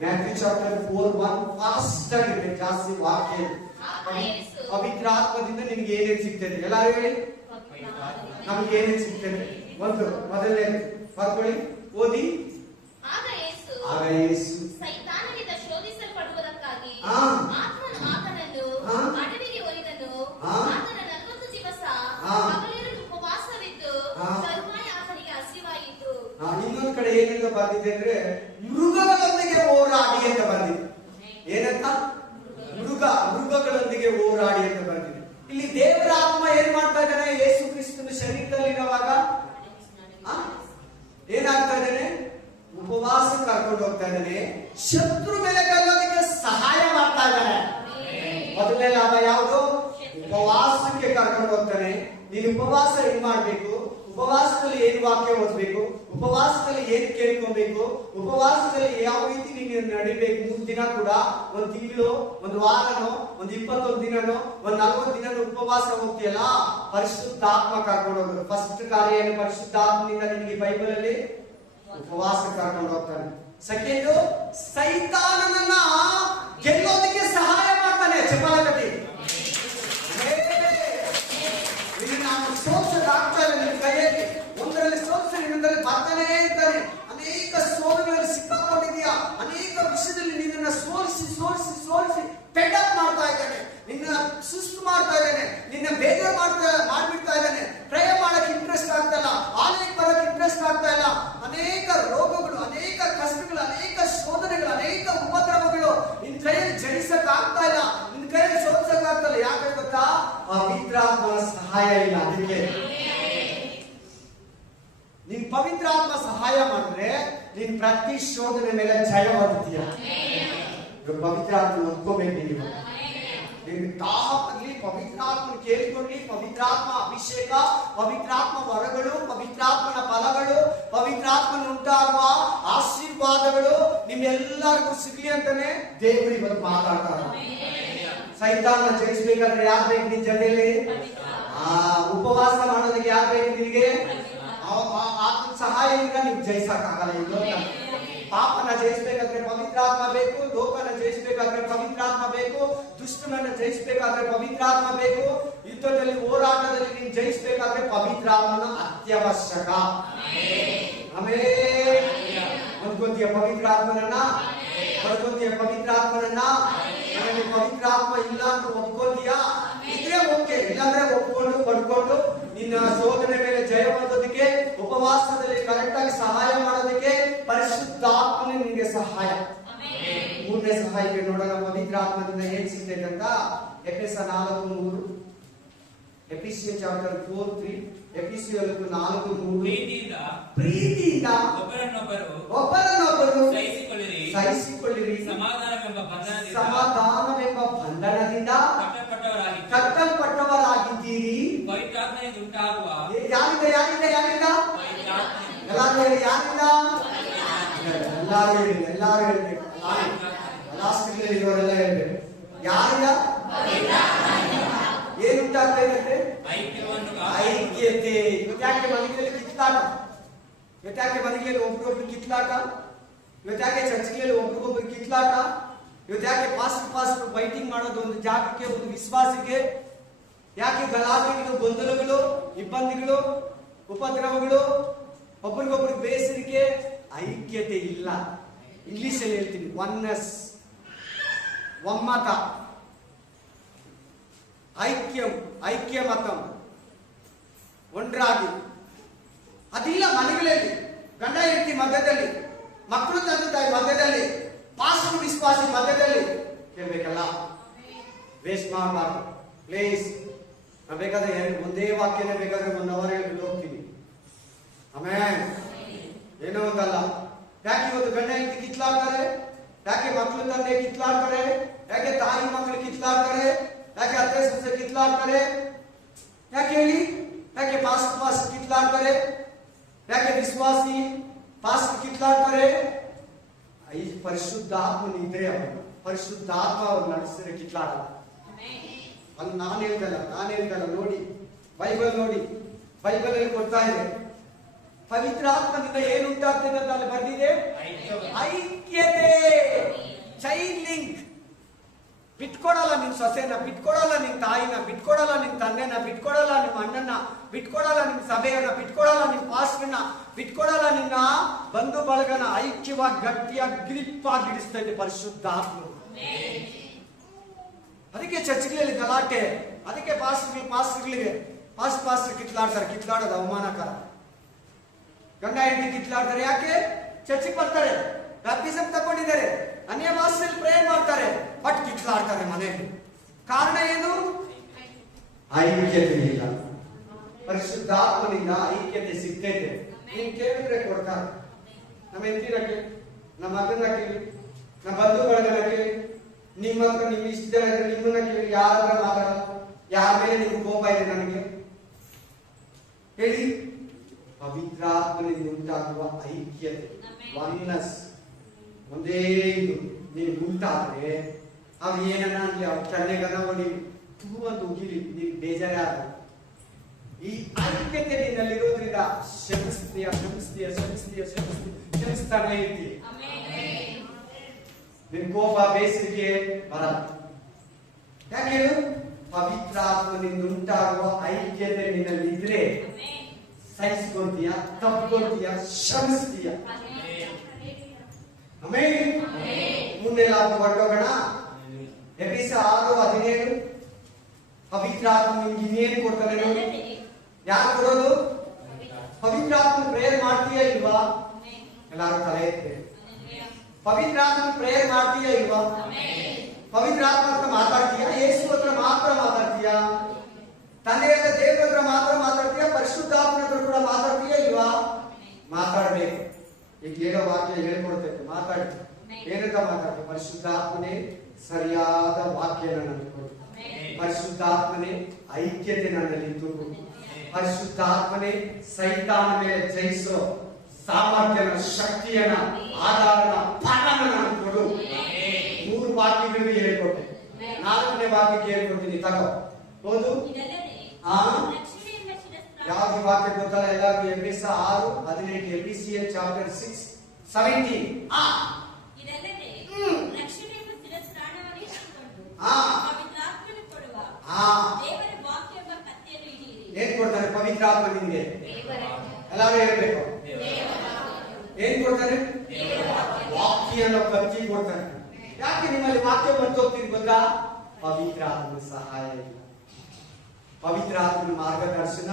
ಮ್ಯಾಥ್ಯೂ ಚಾಪ್ಟರ್ 4:1. ಫಾಸ್ಟ್ ಆಗಿ ಜಾಸ್ತಿ ವಾಕ್ಯ. ಪವಿತ್ರಾತ್ಮದಿಂದ ನಿಮ್ಗೆ ಏನೇನು ಸಿಗ್ತದೆ? ಎಲ್ಲರೂ ಹೇಳಿ, ನಮ್ಗೆ ಏನೇನು ಸಿಗ್ತದೆ? ಒಂದು ಮೊದಲನೇ ಬರ್ಕೊಳ್ಳಿ, ಓದಿ. ಆಗ ಯೇಸು ಸೈತಾನನಿಂದ ಶೋಧಿಸಲ್ಪಡುವುದಕ್ಕಾಗಿ ಆತ್ಮನು ಆತನನ್ನು ಅಡವಿಗೆ ಒಯ್ದನು. ಆತನ 40 ದಿವಸ ಹಗಲಿರುಳು ಉಪವಾಸವಿದ್ದು ತರುವಾಯ ಆತನಿಗೆ ಹಸಿವಾಯಿತು. ಇನ್ನೊಂದು ಕಡೆ ಏನಂತ ಬಂದಿದೆ ಅಂದ್ರೆ ಮೃಗಗಳೊಂದಿಗೆ ಹೋರಾಡಿ ಅಂತ ಬಂದಿದೆ. ಏನಂತ? ಮೃಗಗಳೊಂದಿಗೆ ಹೋರಾಡಿ ಅಂತ ಬಂದಿದೆ. ಇಲ್ಲಿ ದೇವರ ಆತ್ಮ ಏನ್ ಮಾಡ್ತಾ ಇದ್ದಾನೆ? ಯೇಸು ಕ್ರಿಸ್ತನ ಶರೀರದಲ್ಲಿರುವಾಗ ಏನಾಗ್ತಾ ಇದ್ದಾನೆ? ಉಪವಾಸ ಕರ್ಕೊಂಡು ಹೋಗ್ತಾ ಇದ್ದಾನೆ. ಶತ್ರು ಮೇಲೆ ಗೆಲ್ಲೋದಕ್ಕೆ ಸಹಾಯ ಮಾಡ್ತಾ ಇದ್ದಾನೆ. ಮೊದಲನೇ ಲಾಭ ಯಾವುದು? ಉಪವಾಸಕ್ಕೆ ಕರ್ಕೊಂಡು ಹೋಗ್ತಾನೆ. ನೀನು ಉಪವಾಸ ಏನ್ ಮಾಡ್ಬೇಕು? ಉಪವಾಸದಲ್ಲಿ ಏನು ವಾಕ್ಯ ಓದಬೇಕು? ಉಪವಾಸದಲ್ಲಿ ಏನ್ ಕೇಳ್ಕೊಬೇಕು, ಉಪವಾಸದಲ್ಲಿ ಯಾವ ರೀತಿ ನೀನು ನಡಿಬೇಕು. 3 ದಿನ ಕೂಡ, 1 ತಿಂಗಳು, 1 ವಾರನೋ, 21 ದಿನನೋ, 40 ದಿನನೋ ಉಪವಾಸ ಹೋಗ್ತೀಯಲ್ಲ, ಪರಿಶುದ್ಧಾತ್ಮ ಕರ್ಕೊಂಡು ಹೋಗೋದು. ಫಸ್ಟ್ ಕಾರ್ಯ ಏನು? ಪರಿಶುದ್ಧಾತ್ಮನಿಂದ ನಿನಗೆ ಬೈಬಲ್ ಅಲ್ಲಿ ಉಪವಾಸ ಕರ್ಕೊಂಡು ಹೋಗ್ತಾನೆ. ಸೆಕೆಂಡ್, ಸೈತಾನನನ್ನ ಗೆಲ್ಲೋದಕ್ಕೆ ಸಹಾಯ ಮಾಡ್ತಾನೆ. ಚಪ್ಪಾಳ ಕಟ್ಟಿ. ನಾನು ಸೋಲ್ಸೋದಾಗ್ತಾ ಇಲ್ಲ ನಿನ್ನ ಕೈಯಲ್ಲಿ. ಒಂದರಲ್ಲಿ ಸೋಲ್ಸ, ಇನ್ನೊಂದರಲ್ಲಿ ಬರ್ತಾನೆ ಇದ್ದಾನೆ. ಅನೇಕ ಸೋಲುಗಳಲ್ಲಿ ಸಿಕ್ಕಾಕೊಂಡಿದೆಯಾ, ಅನೇಕ ವಿಷಯದಲ್ಲಿ ನಿನ್ನನ್ನು ಸೋಲಿಸಿ ಸೋಲಿಸಿ ಸೋಲಿಸಿ ಪೆಡಪ್ ಮಾಡ್ತಾ ಇದ್ದಾನೆ, ನಿನ್ನ ಸುಸ್ತು ಮಾಡ್ತಾ ಇದ್ದಾನೆ, ನಿನ್ನ ಬೇಜಾರು ಮಾಡ್ಬಿಡ್ತಾ ಇದ್ದಾನೆ. ಪ್ರೇ ಮಾಡಕ್ಕೆ ಇಂಟ್ರೆಸ್ಟ್ ಆಗ್ತಾ ಇಲ್ಲ, ಆಲಯಕ್ಕೆ ಬರಕ್ಕೆ ಇಂಟ್ರೆಸ್ಟ್ ಆಗ್ತಾ ಇಲ್ಲ. ಅನೇಕ ರೋಗಗಳು, ಅನೇಕ ಕಷ್ಟಗಳು, ಅನೇಕ ಶೋಧನೆಗಳು, ಅನೇಕ ಉಪದ್ರವಗಳು ನಿನ್ನ ಕೈಯಲ್ಲಿ ಜಡಿಸಕ್ ಆಗ್ತಾ ಇಲ್ಲ, ನಿನ್ನ ಕೈಯಲ್ಲಿ ಸೋಲ್ಸಕ್ ಆಗ್ತಾ ಇಲ್ಲ. ಯಾಕೆ ಗೊತ್ತಾ? ಪವಿತ್ರಾತ್ಮನ ಸಹಾಯ ಇಲ್ಲ. ಅದಕ್ಕೆ ನೀನ್ ಪವಿತ್ರಾತ್ಮ ಸಹಾಯ ಮಾಡಿದ್ರೆ ನೀನ್ ಪ್ರತಿ ಶೋಧನೆ ಮೇಲೆ ಜಯ ಹೊಂದುತ್ತೀಯ. ಪವಿತ್ರಾತ್ಮ ಹೊಂದ್ಕೋಬೇಕು. ನೀನು ದಾಹದಲ್ಲಿ ಪವಿತ್ರಾತ್ಮ ಕೇಳಿಕೊಳ್ಳಿ. ಪವಿತ್ರಾತ್ಮ ಅಭಿಷೇಕ, ಪವಿತ್ರಾತ್ಮ ವರಗಳು, ಪವಿತ್ರಾತ್ಮನ ಫಲಗಳು, ಪವಿತ್ರಾತ್ಮನ ಉಂಟಾಗುವ ಆಶೀರ್ವಾದಗಳು ನಿಮ್ಮೆಲ್ಲರಿಗೂ ಸಿಗ್ಲಿ ಅಂತಾನೆ ದೇವರು ಇವತ್ತು ಮಾತಾಡ್ತಾರೆ. ಸೈತಾನ ಜಯಿಸಬೇಕಾದ್ರೆ ಯಾರು ಬೇಕು ನಿನ್ ಜೊತೆಯಲ್ಲಿ? ಉಪವಾಸ ಮಾಡೋದಕ್ಕೆ ಯಾರು ಬೇಕು ನಿನಗೆ? ಆತ್ಮ ಸಹಾಯದಿಂದ ನೀವು ಜಯಿಸಕ್ಕಾಗಲ್ಲ. ಈ ಲೋಕ ಪಾಪನ ಜಯಿಸಬೇಕಾದ್ರೆ ಪವಿತ್ರಾತ್ಮ ಬೇಕು, ಲೋಕನ ಜಯಿಸಬೇಕಾದ್ರೆ ಪವಿತ್ರಾತ್ಮ ಬೇಕು, ದುಷ್ಟನನ್ನ ಜಯಿಸಬೇಕಾದ್ರೆ ಪವಿತ್ರಾತ್ಮ ಬೇಕು, ಯುದ್ಧದಲ್ಲಿ ಹೋರಾಟದಲ್ಲಿ ನೀನು ಜಯಿಸಬೇಕಾದ್ರೆ ಪವಿತ್ರಾತ್ಮನ ಅತ್ಯವಶ್ಯಕ. ಆಮೇಲೆ ಹೊಂದ್ಕೊಂತೀಯ ಪವಿತ್ರಾತ್ಮನನ್ನ, ಹೊಂದ್ಕೊಂತೀಯ ಪವಿತ್ರಾತ್ಮನನ್ನ. ನನಗೆ ಪವಿತ್ರಾತ್ಮ ಇಲ್ಲ ಅಂತ ಒಪ್ಕೊಂತೀಯಾ? ಇದ್ರೆ ಓಕೆ, ಇಲ್ಲಾಂದ್ರೆ ಒಪ್ಕೊಂಡು ಪಡ್ಕೊಂಡು ನಿನ್ನ ಶೋಧನೆ ಮೇಲೆ ಜಯ ಹೊಂದೋದಕ್ಕೆ, ಉಪವಾಸದಲ್ಲಿ ಕರೆಕ್ಟ್ ಆಗಿ ಸಹಾಯ ಮಾಡೋದಕ್ಕೆ ಪರಿಶುದ್ಧಾತ್ಮನೇ ನಿನಗೆ ಸಹಾಯ. 3ನೇ ಸಹಾಯಕ್ಕೆ ನೋಡೋಣ ಪವಿತ್ರಾತ್ಮದಿಂದ ಏನ್ ಸಿಗ್ತೈತೆ ಅಂತ. ಎಫೆಸ 4:3, ಎಫೆಸಿಯನ್ ಚಾಪ್ಟರ್ 4:3, ಎಫೆಸಿಯನ್ 4:3. ಪ್ರೀತಿಯಿಂದ ಒಬ್ಬರನ್ನೊಬ್ಬರು ಸಹಿಸಿಕೊಳ್ಳಿರಿ, ಸಮಾಧಾನವೆಂಬ ಬಂಧನದಿಂದ ಕಟ್ಟಲ್ಪಟ್ಟವರಾಗಿದ್ದೀರಿ. ಯಾರಿಂದ? ಯಾರಿಂದ? ಯಾರಿಂದ? ಎಲ್ಲಾರು ಹೇಳಿ. ಯಾರಿಂದ? ಎಲ್ಲಾರು ಹೇಳಿ. ಎಲ್ಲಾರು ಹೇಳ್ಬೇಕು. ಲಾಸ್ಟ್ಗಳಲ್ಲಿ ಇವರೆಲ್ಲ ಹೇಳ್ಬೇಕು. ಯಾರಿಂದ? ಏನುಂಟಾಗ್ತಾ ಇದೆ? ಐಕ್ಯತೆ. ಇವತ್ತಾಕೆ ಮನೆಗಳಲ್ಲಿ ಕಿತ್ತಾಟ? ಇವತ್ತಾಕೆ ಮನೆಗಳಲ್ಲಿ ಒಬ್ರಿಗೊಬ್ರು ಕಿತ್ಲಾಟ? ಇವತ್ತಾಕೆ ಚರ್ಚ್ಗಳಲ್ಲಿ ಒಬ್ರಿಗೊಬ್ರು ಕಿತ್ಲಾಟ? ಇವತ್ತಾಕೆ ಪಾಸ್ಟ್ ಫೈಟಿಂಗ್ ಮಾಡೋದು ಒಂದು ಜಾಗಕ್ಕೆ, ಒಂದು ವಿಶ್ವಾಸಕ್ಕೆ? ಯಾಕೆ ಗಲಾಟೆಗಳು, ಗೊಂದಲಗಳು, ಇಬ್ಬಂದಿಗಳು, ಉಪದ್ರವಗಳು, ಒಬ್ಬರಿಗೊಬ್ಬರು ಬೇಸರಿಕೆ? ಐಕ್ಯತೆ ಇಲ್ಲ. ಇಂಗ್ಲಿಷ್ ಅಲ್ಲಿ ಹೇಳ್ತೀನಿ, ಒನ್ನೆಸ್, ಒಮ್ಮತ, ಐಕ್ಯಮತಂ, ಒಂಡ್ರಾಗಿ. ಅದಿಲ್ಲ ಮನೆಗಳಲ್ಲಿ. ಗಂಡ ಹೆಂಡತಿ ಮಧ್ಯದಲ್ಲಿ, ಮಕ್ಕಳು ತಂದೆ ತಾಯಿ ಮಧ್ಯದಲ್ಲಿ, ಪಾಸ್ಟರ್ ವಿಶ್ವಾಸಿ ಮಧ್ಯದಲ್ಲಿ ಕೇಳ್ಬೇಕಲ್ಲ. ವೇಸ್ಟ್ ಮಾಡಬಾರ್ದು ಪ್ಲೀಸ್. ನಾನು ಬೇಕಾದ್ರೆ ಒಂದೇ ವಾಕ್ಯನೇ ಬೇಕಾದ್ರೆ 1 ಅವರ್ ಹೇಳ್ಬಿಟ್ಟು ಹೋಗ್ತೀನಿ. ಆಮೇಲೆ ಏನೋ ಒಂದಲ್ಲ. ಯಾಕೆ ಇವತ್ತು ಗಂಡ ಹೆಂಡತಿ ಕಿತ್ಲಾಡ್ತಾರೆ? ಯಾಕೆ ಮಕ್ಕಳು ತಂದೆ ಕಿತ್ಲಾಡ್ತಾರೆ? ಯಾಕೆ ತಾಯಿ ಮಕ್ಕಳು ಕಿತ್ಲಾಡ್ತಾರೆ? ಯಾಕೆ ಅತ್ತೆ ಸೊಸೆ ಕಿತ್ಲಾಡ್ತಾರೆ? ಯಾಕೆ ಹೇಳಿ? ಯಾಕೆ ಪಾಸ್ಟ್ ಕಿತ್ಲಾಡ್ತಾರೆ? ಯಾಕೆ ವಿಶ್ವಾಸಿ ಪಾಸ್ಟ್ ಕಿತ್ಲಾಡ್ತಾರೆ? ಈ ಪರಿಶುದ್ಧಾತ್ಮನಿದ್ರೆ ಅವರು, ಪರಿಶುದ್ಧಾತ್ಮ ಅವ್ರು ನಡೆಸಿದ್ರೆ ಕಿತ್ಲಾಡಲ್ಲ. ಅಲ್ಲಿ ನಾನು ಹೇಳ್ದಲ್ಲ ನೋಡಿ, ಬೈಬಲ್ ನೋಡಿ, ಬೈಬಲ್ ಅಲ್ಲಿ ಕೊಡ್ತಾ ಇದೆ. ಪವಿತ್ರಾತ್ಮದಿಂದ ಏನು ಉಂಟಾಗ್ತದೆ ಅಂತ ಅಲ್ಲಿ ಬಂದಿದೆ. ಐಕ್ಯತೆ, ಚೈನ್ ಲಿಂಕ್. ಬಿಟ್ಕೊಡಲ್ಲ ನಿನ್ ಸೊಸೆನ, ಬಿಟ್ಕೊಡಲ್ಲ ನಿನ್ ತಾಯಿನ, ಬಿಟ್ಕೊಡಲ್ಲ ನಿನ್ ತಂದೆನ, ಬಿಟ್ಕೊಡಲ್ಲ ನಿಮ್ಮ ಅಣ್ಣನ, ಬಿಟ್ಕೊಡಲ್ಲ ನಿಮ್ ಸಭೆಯನ್ನ, ಬಿಟ್ಕೊಡಲ್ಲ ನಿಮ್ ಪಾಸ್ಟರ್ನ, ಬಿಟ್ಕೊಡಲ್ಲ ನಿನ್ನ ಬಂಧು ಬಳಗನ. ಐಕ್ಯವಾಗಿ ಗಟ್ಟಿಯಾಗಿ ಗ್ರಿಪ್ ಆಗಿ ಹಿಡಿಸ್ತಾ ಇದೆ ಪರಿಶುದ್ಧಾತ್ಮ. ಅದಕ್ಕೆ ಚರ್ಚ್ಗಳಲ್ಲಿ ಗಲಾಟೆ, ಅದಕ್ಕೆ ಪಾಸ್ಟರ್ಗಳಿಗೆ ಪಾಸ್ಟರ್ ಕಿತ್ಲಾಡೋದು ಅವಮಾನಕರ. ಗಂಡ ಹೆಂಡತಿ ಕಿತ್ಲಾಡ್ತಾರೆ. ಯಾಕೆ? ಚರ್ಚಿಗೆ ಬರ್ತಾರೆ, ಬ್ಯಾಪ್ಟಿಸಮ್ ತಗೊಂಡಿದ್ದಾರೆ, ಅನ್ಯ ಭಾಷೆಯಲ್ಲಿ ಪ್ರೇ ಮಾಡ್ತಾರೆ, ಬಟ್ ಕಿತ್ಲಾಡ್ತಾರೆ ಮನೆಯಲ್ಲಿ. ಕಾರಣ ಏನು? ಐಕ್ಯತೆ ಇಲ್ಲ. ಪರಿಶುದ್ಧಾತ್ಮನಿಂದ ಐಕ್ಯತೆ ಸಿಗ್ತೈತೆ. ನೀನ್ ಕೇಳಿದ್ರೆ ಕೊಡ್ತಾರೆ. ನಮ್ಮ ಹೆಂಡತಿನ ಕೇಳಿ, ನಮ್ಮ ಮಗನ ಕೇಳಿ, ನಮ್ಮ ಬಂಧು ಬಳಗನ ಕೇಳಿ, ನಿಮ್ಮ ಹತ್ರ ನಿಮ್ ಇಷ್ಟ ಜನ ಇದ್ರೆ ನಿಮ್ಮನ್ನ ಕೇಳಿ. ಯಾರ ಮಾತಾಡಲ್ಲ? ಯಾರ ಮೇಲೆ ನಿಮ್ಗೆ ಕೋಪ ಇದೆ ನನಗೆ ಹೇಳಿ? ಪವಿತ್ರಾತ್ಮನಿಂದ ಉಂಟಾಗುವ ಐಕ್ಯತೆ, ಒನ್ನೆಸ್, ಒಂದೇ ಇದು ನೀನು ಉಂಟಾದ್ರೆ ಅವ್ ಏನನ್ನ ಅಂದ್ರೆ ಅವ್ರ ಕೆಳಗನ ನೀನು ತೂ ಅಂತ ಉಗಿಲಿ, ನೀನು ಬೇಜಾರೇ ಆಗ. ಈ ಐಕ್ಯತೆ ನಿನ್ನಲ್ಲಿರೋದ್ರಿಂದ ಕ್ಷಮಿಸ್ತಾನೆ ಇರ್ತೀವಿ. ನಿನ್ ಕೋಪ ಬೇಸರಿಕೆ ಬರಲ್ಲ. ಯಾಕೆ ಹೇಳು? ಪವಿತ್ರಾತ್ಮನಿಂದ ಉಂಟಾಗುವ ಐಕ್ಯತೆ ನಿನ್ನಲ್ಲಿದ್ರೆ ಸಹಿಸ್ಕೊಂತೀಯ, ತಪ್ಕೊಂತೀಯ, ಕ್ಷಮಿಸ್ತೀಯ. ಆಮೇಲೆ ಮುಂದೆಲ್ಲ ಹೊರಟೋಗೋಣ. ಎಫೆಸ 6:17 ಪವಿತ್ರಾತ್ಮ ನಿಮ್ಗೆ ಇನ್ನೇನು ಕೊಡ್ತಾನೆ ನೋಡಿ. ಯಾರು ಕೊಡೋದು? ಪವಿತ್ರಾತ್ಮ ಪ್ರೇಯರ್ ಮಾಡ್ತೀಯಾ ಇಲ್ವಾ? ಎಲ್ಲಾರು ತಲೆ ಎತ್ತಿ. ಪವಿತ್ರಾತ್ಮ ಪ್ರೇಯರ್ ಮಾಡ್ತೀಯಾ ಇಲ್ವಾ? ಪವಿತ್ರಾತ್ಮ ಹತ್ರ ಮಾತಾಡ್ತೀಯಾ? ಯೇಸು ಹತ್ರ ಮಾತ್ರ ಮಾತಾಡ್ತೀಯಾ? ತಂದೆಯಾದ ದೇವರ ಹತ್ರ ಮಾತ್ರ ಮಾತಾಡ್ತೀಯಾ? ಪರಿಶುದ್ಧಾತ್ಮನ ಹತ್ರ ಕೂಡ ಮಾತಾಡ್ತೀಯಾ ಇಲ್ವಾ? ಮಾತಾಡ್ಬೇಕು. ಈಗ ಹೇಳೋ ವಾಕ್ಯ ಹೇಳ್ಕೊಡ್ತೈತೆ, ಮಾತಾಡಿ. ಏನಂತ ಮಾತಾಡ್ತೀವಿ? ಪರಿಶುದ್ಧಾತ್ಮನೇ ಸರಿಯಾದ ವಾಕ್ಯ ನನ್ನಲ್ಲಿ ಕೊಡು. ಪರಿಶುದ್ಧಾತ್ಮನೇ ಐಕ್ಯತೆ ನನ್ನಲ್ಲಿ ತುಂಬು. ಪರಿಶುದ್ಧಾತ್ಮನೇ ಸೈತಾನ ಮೇಲೆ ಜಯಿಸೋ ಸಾಮರ್ಥ್ಯನ, ಶಕ್ತಿಯನ್ನ, ಆಧಾರನ, ಫಲನ ಕೊಡು. 3 ವಾಕ್ಯಗಳಿಗೆ ಹೇಳ್ಕೊಟ್ಟೆ. 4ನೇ ವಾಕ್ಯಕ್ಕೆ ಹೇಳ್ಕೊಡ್ತೀನಿ, ತಗೋ ಹೌದು. ಯಾವ್ದು ವಾಕ್ಯ ಗೊತ್ತಲ್ಲ ಎಲ್ಲರಿಗೂ? ಎಫೆಸ 6:18, ಎಫೆಸಿಯನ್ ಚಾಪ್ಟರ್ 6:17. ಏನ್ ಕೊಡ್ತಾನೆ ಪವಿತ್ರಾತ್ಮ ನಿಮ್ಗೆ? ಎಲ್ಲರೂ ಹೇಳ್ಬೇಕು. ಏನ್ ಕೊಡ್ತಾನೆ? ವಾಕ್ಯ ಅನ್ನೋ ಕತ್ತಿ ಕೊಡ್ತಾನೆ. ಯಾಕೆ ನಿಮ್ಮಲ್ಲಿ ವಾಕ್ಯ ಬರ್ತೋಗ್ತೀರಿ ಗೊತ್ತಾ? ಪವಿತ್ರಾತ್ಮನ ಸಹಾಯ ಇಲ್ಲ. ಪವಿತ್ರಾತ್ಮನ ಮಾರ್ಗದರ್ಶನ,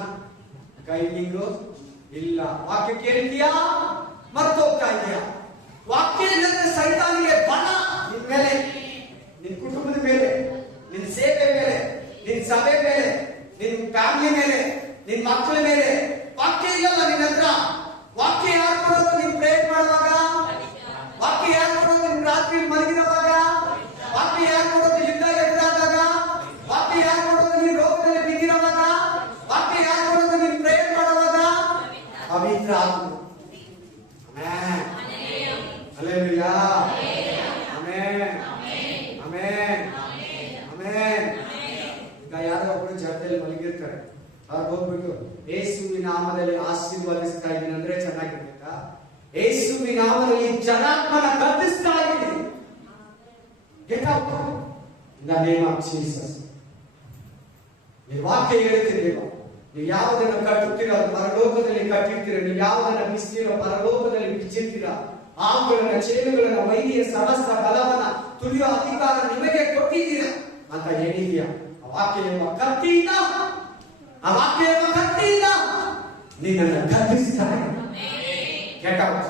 ಗೈಡಿಂಗು ಇಲ್ಲ. ವಾಕ್ಯ ಕೇಳ್ತೀಯಾ, ಮರ್ತೋಗ್ತಾ ಇದೆಯಾ? ವಾಕ್ಯ ಇಲ್ಲದ್ರೆ ಸೈತಾನಿಗೆ ಬಲ ನಿನ್ ಮೇಲೆ, ನಿನ್ ಕುಟುಂಬದ ಮೇಲೆ, ನಿನ್ ಸೇವೆ ಮೇಲೆ, ನಿನ್ ಸಭೆ ಮೇಲೆ, ನಿನ್ ಫ್ಯಾಮಿಲಿ ಮೇಲೆ, ನಿನ್ ಮಕ್ಕಳ ಮೇಲೆ. ವಾಕ್ಯ ಇಲ್ಲಲ್ಲ ನಿನ್ನ ಹತ್ರ. ವಾಕ್ಯ ಯಾರು ಕೊಡೋದು? ನೀನ್ ಪ್ರೇಯರ್ ಮಾಡುವಾಗ. ವಾಕ್ಯ ಯಾರು ಕೊಡೋದು? ನಿನ್ ರಾತ್ರಿ ಮಲಗಿರುವಾಗ. ವಾಕ್ಯ ಯಾರು ಕೊಡೋದು? ಯುದ್ಧ ಎದುರಾದಾಗ. ವಾಕ್ಯ ಯಾರು ಕೊಡೋದು? ನೀನ್ ರೋಗದಲ್ಲಿ ಬಿದ್ದಿರುವಾಗ. ವಾಕ್ಯ ಯಾರು ಕೊಡೋದು? ನೀನ್ ಪ್ರೇಯರ್ ಮಾಡುವಾಗ. ಪವಿತ್ರ ಆತ್ಮ. Amen. Hallelujah. Amen. Amen. Amen. ಈಗ ಯಾರೋ ಒಬ್ಬರು ಜಗದಲ್ಲಿ ಮಲಗಿರ್ತಾರೆ. ಅವ್ರು ಹೋಗ್ಬಿಟ್ಟು ಯೇಸುವಿನ ನಾಮದಲ್ಲಿ ಆಶೀರ್ವಾದಿಸ್ತಾ ಇದ್ದೀನಿ ಅಂದ್ರೆ ಚೆನ್ನಾಗಿರ್ಬೇಕಾ? ಯೇಸುವಿನ ನಾಮದಲ್ಲಿ ಜನಾತ್ಮನ ಗದ್ದಿಸ್ತಾ ಇದ್ದೀನಿ. Get out in the name of Jesus. ಈ ವಾಕ್ಯ ಹೇಳುತ್ತಿದ್ದೀರೋ, ನೀವು ಯಾವುದನ್ನು ಕಟ್ಟುತ್ತೀರೋ ಅದು ಪರಲೋಕದಲ್ಲಿ ಕಟ್ಟಿರ್ತೀರ. ನೀವು ಯಾವುದನ್ನು ಬಿಚ್ಚಿರೋ ಪರಲೋಕದಲ್ಲಿ ಬಿಚ್ಚಿರ್ತೀರ. ಆವುಗಳನ್ನ, ಚೇಳುಗಳನ್ನ, ವೈದ್ಯ ಸಮಸ್ತ ಬಲವನ್ನ ತುಳಿಯೋ ಅಧಿಕಾರ ನಿಮಗೆ ಕೊಟ್ಟಿದ್ದೀರ ಅಂತ ಹೇಳಿದ್ಯಾ? ಆ ವಾಕ್ಯ ಎಂಬ ಕತ್ತಿಯಿಂದ, ಆ ವಾಕ್ಯ ಎಂಬ ಕತ್ತಿಯಿಂದ ನಿನ್ನನ್ನು ಗದ್ದಿಸ್ತಾರೆ. Get out.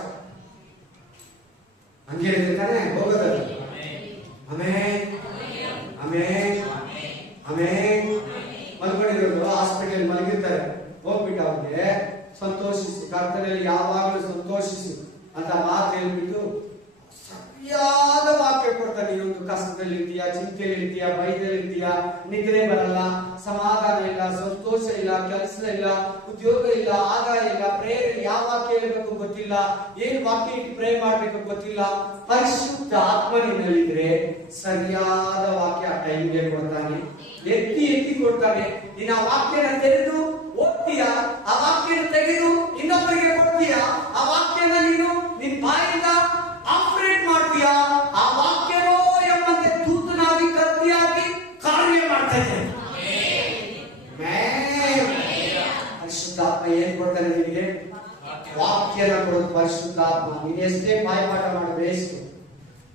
ಹಂಗೆ ಹೇಳಿರ್ತಾನೆ ಹೋಗೋದಲ್ಲ. ಆಮೆನ್. ಆಮೆನ್. ಆಮೆನ್. ಮಲ್ಕೊಂಡಿರೋದು ಹಾಸ್ಪಿಟಲ್ ಮಲಗಿರ್ತಾರೆ. ಹೋಗ್ಬಿಟ್ಟು ಅವ್ರಿಗೆ ಸಂತೋಷಿಸು, ಕರ್ತನಲ್ಲಿ ಯಾವಾಗಲೂ ಸಂತೋಷಿಸು ಅಂತ ಮಾತು ಹೇಳ್ಬಿಟ್ಟು ಸರಿಯಾದ ವಾಕ್ಯ ಕೊಡ್ತಾನೆ. ನೀನೊಂದು ಕಷ್ಟದಲ್ಲಿ ಇರ್ತೀಯ, ಚಿಂತೆಯಲ್ಲಿ ಇರ್ತೀಯ, ಭಯದಲ್ಲಿ ಇರ್ತೀಯ, ನಿದ್ರೆ ಬರಲ್ಲ, ಸಮಾಧಾನ ಇಲ್ಲ, ಸಂತೋಷ ಇಲ್ಲ, ಕೆಲಸ ಇಲ್ಲ, ಉದ್ಯೋಗ ಇಲ್ಲ, ಆದಾಯ ಇಲ್ಲ, ಪ್ರೇರಣೆ ಯಾವ ವಾಕ್ಯ ಹೇಳಬೇಕು ಗೊತ್ತಿಲ್ಲ, ಏನ್ ವಾಕ್ಯ ಇಟ್ಟು ಪ್ರೇ ಮಾಡ್ಬೇಕು ಗೊತ್ತಿಲ್ಲ. ಪರಿಶುದ್ಧ ಆತ್ಮನಿನಲ್ಲಿದ್ರೆ ಸರಿಯಾದ ವಾಕ್ಯ ಆ ಟೈಮ್ಗೆ ಕೊಡ್ತಾನೆ. ಎತ್ತಿ ಎತ್ತಿ ಕೊಡ್ತಾನೆ. ನೀನು ಆ ವಾಕ್ಯನ ತೆರೆದು ಓದ್ತೀಯ, ಆ ವಾಕ್ಯನ ತೆಗೆದು ಇನ್ನೊಬ್ಬರಿಗೆ ಕೊಡ್ತೀಯ. ಆ ವಾಕ್ಯನ ನೀನು ನಿನ್ ಬಾಯಿಂದ ಆಪರೇಟ್ ಮಾಡ್ತೀಯ. ಆ ವಾಕ್ಯವೋ ಎಂಬಂತೆ ತೂತನಾಗಿ ಕತ್ತಿಯಾಗಿ ಕಾರ್ಯ ಮಾಡ್ತಾ ಇದೆ. ಪರಿಶುದ್ಧಾತ್ಮ ಏನ್ ಕೊಡ್ತಾನೆ ನಿನಗೆ? ವಾಕ್ಯನ ಕೊಡೋದು ಪರಿಶುದ್ಧಾತ್ಮ. ನೀನು ಎಷ್ಟೇ ಬಾಯಪಾಠ ಮಾಡಬೇಕು,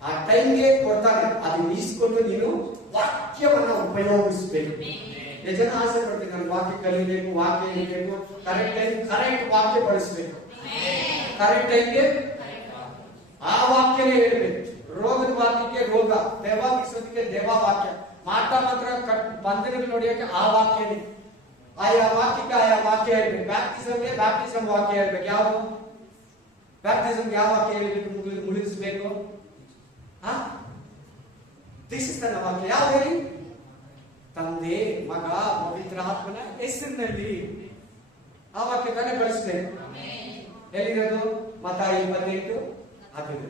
ಆ ಟೈಮ್ಗೆ ಕೊಡ್ತಾನೆ. ಅದನ್ನ ಈಸ್ಕೊಂಡು ನೀನು ವಾಕ್ಯವನ್ನ ಉಪಯೋಗಿಸ್ಬೇಕು. ಎಷ್ಟು ಜನ ಆಸೆ ಪಡ್ತೀನಿ, ನಾನು ವಾಕ್ಯ ಕಲಿಬೇಕು, ವಾಕ್ಯ ಇರಬೇಕು, ಕರೆಕ್ಟ್ ಟೈಮ್ ಕರೆಕ್ಟ್ ವಾಕ್ಯ ಬಳಸಬೇಕು, ಕರೆಕ್ಟ್ ಟೈಮ್ಗೆ ಆ ವಾಕ್ಯನೇ ಹೇಳ್ಬೇಕು. ರೋಗದ ವಾಕ್ಯಕ್ಕೆ ರೋಗ, ದೇವ ಬಿಡಿಸೋದಕ್ಕೆ ದೇವ ವಾಕ್ಯ, ಮಾಟ ಮಾತ್ರ ಬಂಧನಗಳು ನೋಡಿಯಕ್ಕೆ ಆ ವಾಕ್ಯನೇ. ಆಯಾ ವಾಕ್ಯಕ್ಕೆ ಆಯಾ ವಾಕ್ಯ ಹೇಳ್ಬೇಕು. ಬ್ಯಾಪ್ಟಿಸಮ್ಗೆ ಬ್ಯಾಪ್ಟಿಸಮ್ ವಾಕ್ಯ ಹೇಳ್ಬೇಕು. ಯಾವುದು ಬ್ಯಾಪ್ಟಿಸಮ್ಗೆ ಯಾವ ವಾಕ್ಯ ಹೇಳ್ಬೇಕು? ಮುಳುಗಿಸ್ಬೇಕು. ದೀಕ್ಷಿಸ್ತಾನ ವಾಕ್ಯ ಯಾವ್ದು ಹೇಳಿ? ತಂದೆ, ಮಗ, ಪವಿತ್ರ ಆತ್ಮನ ಹೆಸರಿನಲ್ಲಿ ಆ ವಾಕ್ಯ ತಾನೇ ಬಳಸ್ಬೇಕು. ಎಲ್ಲಿರೋದು? ಮತ್ತಾಯ 28:15.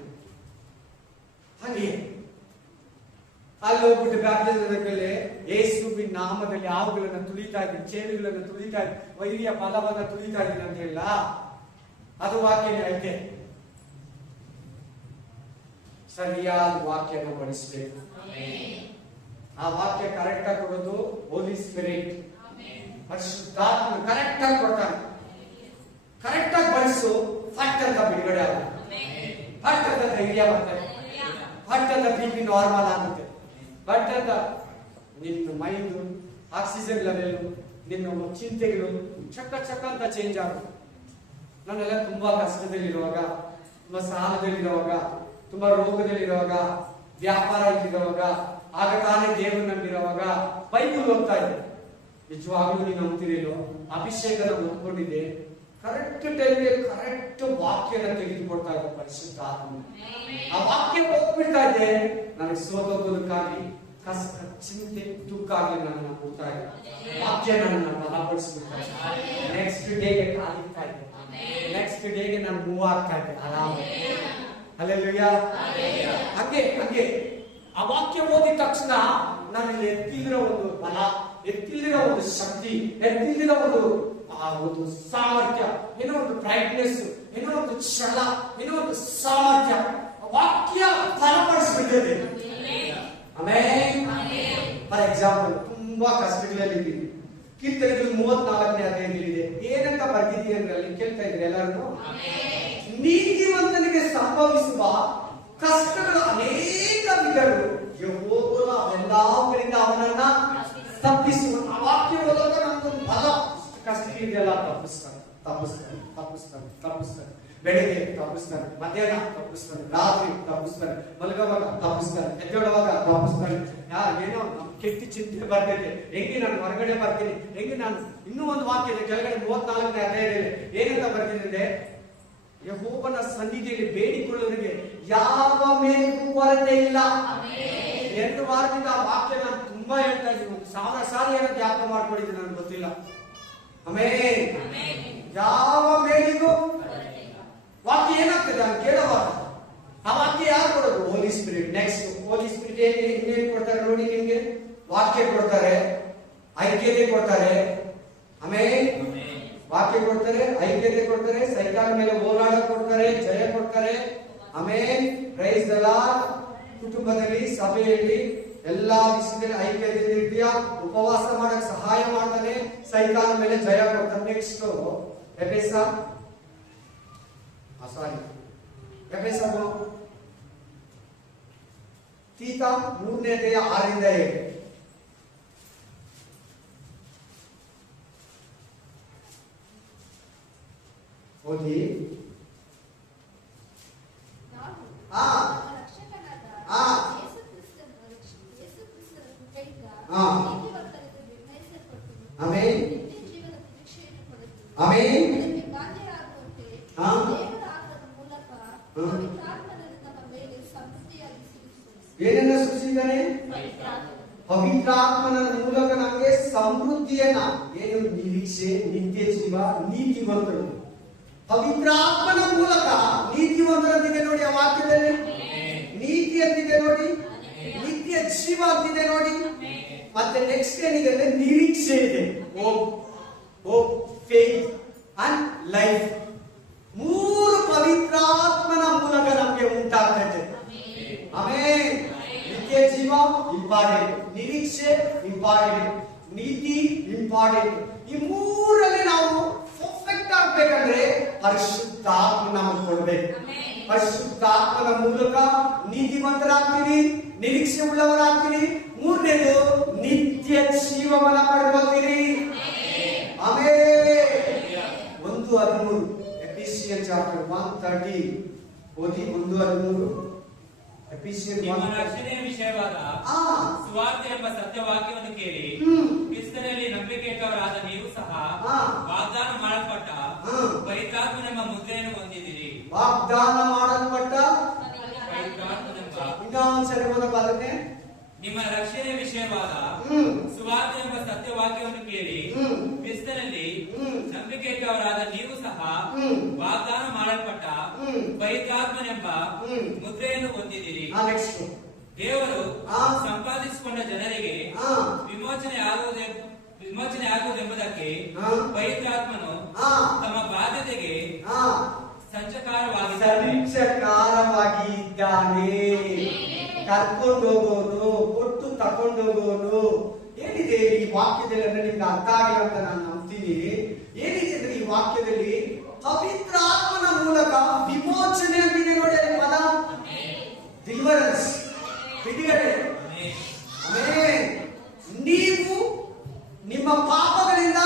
ಹಾಗೆ ಅಲ್ಲಿ ಹೋಗ್ಬಿಟ್ಟು ಬ್ಯಾಪ್ಟಿಸಮ್ ಮೇಲೆ ಯೇಸುವಿನ ನಾಮದಲ್ಲಿ ಹಾವುಗಳನ್ನ ತುಳಿತಾ ಇದ್ದೀನಿ, ಚೇಳುಗಳನ್ನ ತುಳಿತಾ ಇದ್ದೀನಿ, ವೈರಿಯ ಫಲವನ್ನ ತುಳಿತಾ ಇದ್ದೀನಿ ಅಂತ ಹೇಳಿಲ್ಲ. ಅದು ವಾಕ್ಯನೇ ಐತೆ. ಸರಿಯಾದ ವಾಕ್ಯನ ಬಳಸಬೇಕು. ಆ ವಾಕ್ಯ ಕರೆಕ್ಟ್ ಆಗಿ ಕೊಡೋದು ಹೋಲಿ ಸ್ಪಿರಿಟ್, ಪರಿಶುದ್ಧಾತ್ಮ ಕರೆಕ್ಟ್ ಆಗಿ ಕೊಡ್ತಾನೆ. ಕರೆಕ್ಟ್ ಆಗಿ ಬಳಸು, ಫಟ್ ಅಂತ ಬಿಡುಗಡೆ ಆಗುತ್ತೆ, ಫಟ್ ಅಂತ ಧೈರ್ಯ ಬರ್ತದೆ, ಫಟ್ ಅಂತ BP ನಾರ್ಮಲ್ ಆಗುತ್ತೆ, ಫಟ್ ಅಂತ ನಿನ್ನ ಮೈಂಡ್ ಆಕ್ಸಿಜನ್ ಲೆವೆಲ್, ನಿನ್ನ ಚಿಂತೆಗಳು ಚಕ್ಕ ಚಕ್ಕ ಅಂತ ಚೇಂಜ್ ಆಗುತ್ತೆ. ನಾನೆಲ್ಲ ತುಂಬಾ ಕಷ್ಟದಲ್ಲಿರುವಾಗ, ತುಂಬಾ ಸಾಲದಲ್ಲಿರುವಾಗ, ತುಂಬಾ ರೋಗದಲ್ಲಿರುವಾಗ, ವ್ಯಾಪಾರ ಇಲ್ಲಿರುವಾಗ, ಆಗ ತಾನೇ ದೇವರು ನಂಬಿರುವಾಗ ಬೈಬಲ್ ಓದ್ತಾ ಇದ್ದೆ. ನಿಜವಾಗ್ಲೂ ನೀವು ನಂಬ್ತಿರೇನೋ, ಅಭಿಷೇಕನ ಓದ್ಕೊಂಡಿದ್ದೆ, ಕರೆಕ್ಟ್ ಟೈಮ್ಗೆ ಕರೆಕ್ಟ್ ವಾಕ್ಯನ ತೆಗೆದುಕೊಡ್ತಾ ಇದ್ದ ಪರಿಶುದ್ಧ ಆತ್ಮ. ಆ ವಾಕ್ಯ ಹೋಗ್ಬಿಡ್ತಾ ಇದ್ದೆ, ನನಗೆ ಸೋತೋಗೋದಕ್ಕಾಗಿ, ಕಷ್ಟ, ಚಿಂತೆ, ದುಃಖ ಆಗಲಿ ನನ್ನನ್ನು ಕೊಡ್ತಾ ಇದ್ದೆ. ವಾಕ್ಯ ನನ್ನನ್ನು ಬಲಪಡಿಸ್ಬಿಡ್ತಾ ಇದ್ದೆ. ನೆಕ್ಸ್ಟ್ ಡೇಗೆ ಕಾಲಿಡ್ತಾ ಇದ್ದೆ, ನೆಕ್ಸ್ಟ್ ಡೇಗೆ ನಾನು ಮೂವ್ ಆಗ್ತಾ ಇದ್ದೆ ಆರಾಮ. ಹಲ್ಲೆಲೂಯಾ. ಹಂಗೆ ಆ ವಾಕ್ಯ ಓದಿದ ತಕ್ಷಣ ನಾನು ಎತ್ತಿಲ್ಲಿರೋ ಒಂದು ಬಲ, ಎತ್ತಿಲ್ಲಿರೋ ಒಂದು ಶಕ್ತಿ, ಎತ್ತಿಲ್ಲಿರೋ ಒಂದು ಸಾಮರ್ಥ್ಯ, ಏನೋ ಒಂದು ಬ್ರೈಟ್ನೆಸ್, ಏನೋ ಒಂದು ಛಲ, ಏನೋ ಒಂದು ಸಾಮರ್ಥ್ಯ ವಾಕ್ಯ ಬಲಪಡಿಸ್ಬಿಟ್ಟಿದೆ. ಆಮೇಲೆ ಫಾರ್ ಎಕ್ಸಾಂಪಲ್ ತುಂಬಾ ಕಷ್ಟಗಳಲ್ಲಿದ್ದೀವಿ. ಕೀರ್ತನೆಗಳು 34ನೇ ಅಧ್ಯಾಯದಲ್ಲಿದೆ. ಏನಂತ ಬರ್ದಿದ್ದೀವಿ ಅಂದ್ರೆ ಅಲ್ಲಿ ಕೇಳ್ತಾ ಇದ್ರಿ ಎಲ್ಲರೂ, ನೀತಿವಂತನಿಗೆ ಸಂಭವಿಸುವ ಕಷ್ಟಗಳು ಅನೇಕ ವಿಧಗಳು, ಯೆಹೋವನು ಅವೆಲ್ಲವುಗಳಿಂದ ಅವನನ್ನ ತಪ್ಪಿಸುವ. ಆ ವಾಕ್ಯ ಓದುವಾಗ ನಮ್ಗೊಂದು ಬಲ, ಕಷ್ಟ ಇದೆಲ್ಲ ತಪ್ಪಿಸ್ತಾನೆ. ಬೆಳಿಗ್ಗೆ ತಪ್ಪಿಸ್ತಾನೆ, ಮಧ್ಯಾಹ್ನ ತಪ್ಪಿಸ್ತಾನೆ, ರಾತ್ರಿ ತಪ್ಪಿಸ್ತಾನೆ, ಮಲಗುವಾಗ ತಪ್ಪಿಸ್ತಾನೆ, ಎದ್ದೇಳುವಾಗ ತಪ್ಪಿಸ್ತಾನೆ. ಏನೋ ಕೆಟ್ಟ ಚಿಂತೆ ಬರ್ತೈತೆ, ಹೆಂಗೆ ನಾನು ಹೊರಗಡೆ ಬರ್ತೀನಿ, ಹೆಂಗೆ ನಾನು ಇನ್ನೂ ಒಂದು ವಾಕ್ಯ ಇದೆ ಕೆಳಗಡೆ 34ನೇ ಅಧ್ಯಾಯದಲ್ಲಿ ಏನಂತ ಬರ್ತೀನಿ ಅಂದ್ರೆ, ಯೆಹೋವನ ಸನ್ನಿಧಿಯಲ್ಲಿ ಬೇಡಿಕೊಳ್ಳುವವರಿಗೆ ಯಾವ ಮೇಲಿಗೂ ಕೊರತೆ ಇಲ್ಲ. 2 ವಾರದಿಂದ ಆ ವಾಕ್ಯ ನಾನು ತುಂಬಾ ಹೇಳ್ತಾ ಇದ್ದೀನಿ, 1000 ಸಾರಿ ಏನೋ ಜ್ಞಾಪಕ ಮಾಡ್ಕೊಂಡಿದ್ದೀನಿ, ನನಗೆ ಗೊತ್ತಿಲ್ಲ. ಆಮೇಲೆ ಯಾವ ಮೇಲಿಗೂ ವಾಕ್ಯ ಏನಾಗ್ತದೆ ನಾನು ಕೇಳುವಾಗ, ಆ ವಾಕ್ಯ ಯಾರು ಕೊಡೋದು? ಹೋಲಿ ಸ್ಪಿರಿಟ್. ನೆಕ್ಸ್ಟ್ ಹೋಲಿ ಸ್ಪಿರಿಟ್ ಇನ್ನೇನು ಕೊಡ್ತಾರೆ ನೋಡಿ, ನಿಮ್ಗೆ ವಾಕ್ಯ ಕೊಡ್ತಾರೆ, ಐಕ್ಯತೆ ಕೊಡ್ತಾರೆ, ಆಮೇಲೆ ವಾಕ್ಯ ಕೊಡ್ತಾರೆ, ಐಕ್ಯತೆ ಕೊಡ್ತಾರೆ, ಸೈತಾನ್ ಮೇಲೆ ಹೋರಾಟ ಕೊಡ್ತಾರೆ, ಜಯ ಕೊಡ್ತಾರೆ. ಆಮೇಲೆ ಪ್ರೈಸ್ ದ ಲಾರ್ಡ್. ಕುಟುಂಬದಲ್ಲಿ, ಸಭೆಯಲ್ಲಿ ಎಲ್ಲಾ ವಿಷಯದಲ್ಲಿ ಐಕ್ಯತೆ ಇರ್ತೀಯ, ಉಪವಾಸ ಮಾಡಕ್ ಸಹಾಯ ಮಾಡ್ತಾನೆ, ಸೈತಾನ್ ಮೇಲೆ ಜಯ ಕೊಡ್ತಾನೆ. ನೆಕ್ಸ್ಟ್ ತೀತ 3ನೇ ಅಧ್ಯಾಯ 6ರಿಂದ 7. ಓದಿ. ಏನನ್ನ ಸೃಷ್ಟಿಸಿದ್ದಾನೆ? ಪವಿತ್ರಾತ್ಮನ ಮೂಲಕ ನಮಗೆ ಸಮೃದ್ಧಿಯನ್ನ, ಏನು ನಿರೀಕ್ಷೆ, ನಿತ್ಯ ಜೀವ, ನೀತಿವಂತರು. ಪವಿತ್ರಾತ್ಮನ ಮೂಲಕ ನೀತಿವಂತರಂತಿದೆ ನೋಡಿ ಆ ವಾಕ್ಯದಲ್ಲಿ, ನೀತಿ ಅಂತಿದೆ ನೋಡಿ, ನಿತ್ಯ ಜೀವ ಅಂತಿದೆ ನೋಡಿ. ಮತ್ತೆ ನೆಕ್ಸ್ಟ್ ಏನಿದೆ ಅಂದ್ರೆ ನಿರೀಕ್ಷೆ ಇದೆ, ಹೋಪ್, ಫೇತ್ ಅಂಡ್ ಲೈಫ್. 3 ಪವಿತ್ರಾತ್ಮನ ಮೂಲಕ ನಮಗೆ ಉಂಟಾಗ್ತದೆ. ಆಮೇಲೆ ನಿತ್ಯ ಜೀವ ಇಂಪಾರ್ಟೆಂಟ್, ನಿರೀಕ್ಷೆ ಇಂಪಾರ್ಟೆಂಟ್, ನೀತಿ ಇಂಪಾರ್ಟೆಂಟ್. ಈ 3ರಲ್ಲಿ ನಾವು ಪರ್ಫೆಕ್ಟ್ ಆಗ್ಬೇಕಂದ್ರೆ ಪರಿಶುದ್ಧಾತ್ಮ ನಮಗೆ ಕೊಡ್ಬೇಕು. ಪರಿಶುದ್ಧಾತ್ಮನ ಮೂಲಕ ನೀತಿವಂತರಾಗ್ತೀವಿ, ನಿರೀಕ್ಷೆ ಉಳ್ಳವರಾಗ್ತೀವಿ. 3ನೇದು ನಿತ್ಯ ಜೀವವನ್ನ ಪಡ್ಕೊಳ್ತೀರಿ. ಆಮೇಲೆ 1:13 ಎಫೆಸಿಯನ್ ಚಾಪ್ಟರ್ 1:30 ಓದಿ. 1:13 ಎಫೆಸಿಯನ್ ರಕ್ಷಣೆಯ ವಿಷಯವಾದ ಸುವಾರ್ತೆ ಎಂಬ ಸತ್ಯವಾಕ್ಯವನ್ನು ಕೇಳಿ ಕ್ರಿಸ್ತನಲ್ಲಿ ನಂಬಿಕೆ ಇಟ್ಟವರಾದ ನೀವು ಸಹ ವಾಗ್ದಾನ ಮಾಡಲ್ಪಟ್ಟ ಪವಿತ್ರಾತ್ಮನೆಂಬ ಮುದ್ರೆಯನ್ನು ಹೊಂದಿದ್ದೀರಿ. ವಾಗ್ದಾನ ಮಾಡಲ್ಪಟ್ಟ ಪವಿತ್ರಾತ್ಮನೆಂಬ ಇನ್ನೊಂದ್ಸರಿ ಓದಪ್ಪ ಅದನ್ನೇ. ನಿಮ್ಮ ರಕ್ಷಣೆಯ ವಿಷಯವಾದ ಸುವಾರ್ತೆ ಎಂಬ ಸತ್ಯವಾಕ್ಯವನ್ನು ಕೇಳಿ ಕ್ರಿಸ್ತನಲ್ಲಿ ನಂಬಿಕೆ ಇಟ್ಟವರಾದ ನೀವು ಸಹ ವಾಗ್ದಾನ ಮಾಡಲ್ಪಟ್ಟ ಪವಿತ್ರಾತ್ಮನೆಂಬ ಮುದ್ರೆಯನ್ನು ಹೊಂದಿದ್ದೀರಿ. ದೇವರು ಸಂಪಾದಿಸಿಕೊಂಡ ಜನರಿಗೆ ವಿಮೋಚನೆ ಆಗುವುದೆಂಬುದಕ್ಕೆ ಪವಿತ್ರಾತ್ಮನು ತಮ್ಮ ಬಾಧ್ಯತೆಗೆ ಸಂಚಕಾರವಾಗಿ ಇದ್ದಾನೆ. ಕರ್ಕೊಂಡು ಹೋಗೋನು, ಕೊಟ್ಟು ತಕೊಂಡು ಹೋಗೋನು. ಏನಿದೆ ಈ ವಾಕ್ಯದಲ್ಲಿ ಅಂದ್ರೆ ನಿಮ್ಗೆ ಅರ್ಥ ಆಗಿಲ್ಲ ಅಂತ ನಾನು ನಂಬ್ತೀನಿ. ಏನಿದೆ ಅಂದ್ರೆ ಈ ವಾಕ್ಯದಲ್ಲಿ ಪವಿತ್ರಾತ್ಮನ ಮೂಲಕ ವಿಮೋಚನೆ ಅಂತಿದೆ ನೋಡಿ. ಅಲ್ಲಿ ಪದ ಡಿಲಿವರೆನ್ಸ್, ಬಿಡುಗಡೆ. ನೀವು ನಿಮ್ಮ ಪಾಪಗಳಿಂದ,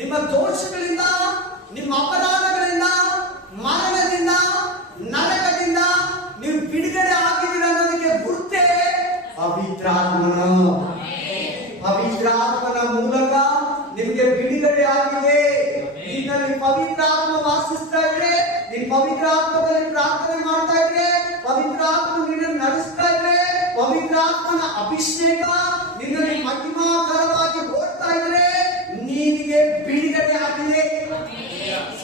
ನಿಮ್ಮ ದೋಷಗಳಿಂದ, ನಿಮ್ಮ ಅಪರಾಧಗಳಿಂದ, ಮರಣದಿಂದ, ನರಕದಿಂದ ನೀವು ಬಿಡುಗಡೆ ಆಗಿದ್ದೀರ ಅನ್ನೋದಕ್ಕೆ ಗುರುತೇ ಪವಿತ್ರಾತ್ಮನ ಮೂಲಕ ನಿಮಗೆ ಬಿಡುಗಡೆ ಆಗಿದೆ. ನಿನ್ನಲ್ಲಿ ಪವಿತ್ರಾತ್ಮ ವಾಸಿಸ್ತಾ ಇದ್ರೆ, ನೀನ್ ಪವಿತ್ರಾತ್ಮದಲ್ಲಿ ಪ್ರಾರ್ಥನೆ ಮಾಡ್ತಾ ಇದ್ರೆ, ಪವಿತ್ರಾತ್ಮ ನಿನ್ನನ್ನು ನಡೆಸ್ತಾ ಇದ್ರೆ, ಪವಿತ್ರಾತ್ಮನ ಅಭಿಷೇಕ ನಿನ್ನಲ್ಲಿ ಮಹಿಮಾಕರವಾಗಿ ಓಡ್ತಾ ಇದ್ರೆ ನಿನಗೆ ಬಿಡುಗಡೆ ಆಗಿದೆ.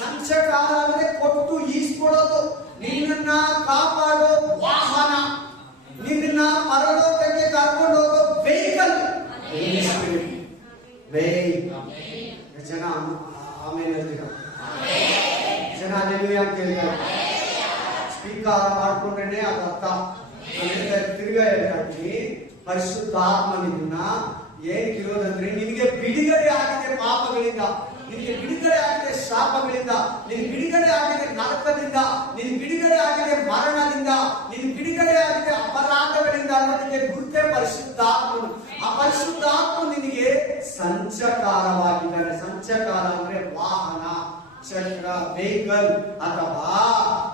ಸಂಚಕಾರ ಅಂದ್ರೆ ಕೊಟ್ಟು ಈಸ್ಕೊಡೋದು, ನಿನ್ನನ್ನ ಕಾಪಾಡೋ ವಾಹನ, ನಿನ್ನ ಪರಲೋಕಕ್ಕೆ ಕರ್ಕೊಂಡು ಹೋಗೋ ವೆಹಿಕಲ್. ಜನ ಆಮೇಲೆ ಜನ ಅಂತ ಹೇಳ್ತಾರೆ. ಸ್ವೀಕಾರ ಮಾಡ್ಕೊಂಡ್ರೆ ಅದು ಅರ್ಥ. ತಿರ್ಗಾ ಹೇಳ್ತಾ ಇದ್ದೀನಿ, ಪರಿಶುದ್ಧಾತ್ಮನಿಂದ ಏನಿರೋದಂದ್ರೆ ನಿನಗೆ ಬಿಡುಗಡೆ ಆಗಿದೆ ಪಾಪಗಳಿಂದ, ನಿನಗೆ ಬಿಡುಗಡೆ ಆಗಿದೆ ಶಾಪಗಳಿಂದ, ನಿನಗೆ ಬಿಡುಗಡೆ ಆಗಿದೆ ನರಕದಿಂದ, ನಿನಗೆ ಬಿಡುಗಡೆ ಆಗಿದೆ ಮರಣದಿಂದ, ನಿನಗೆ ಬಿಡುಗಡೆ ಆಗಿದೆ ಅಪರಾಧಗಳಿಂದ ಅನ್ನೋದಕ್ಕೆ ಗುರುತೇ ಪರಿಶುದ್ಧಾತ್ಮನು. ಆ ಪರಿಶುದ್ಧಾತ್ಮ ನಿನಗೆ ಸಂಚಕಾರವಾಗಿದ್ದಾನೆ. ಸಂಚಕಾರ ಅಂದ್ರೆ ವಾಹನ, ಚಕ್ರ, ವೆಹಿಕಲ್, ಅಥವಾ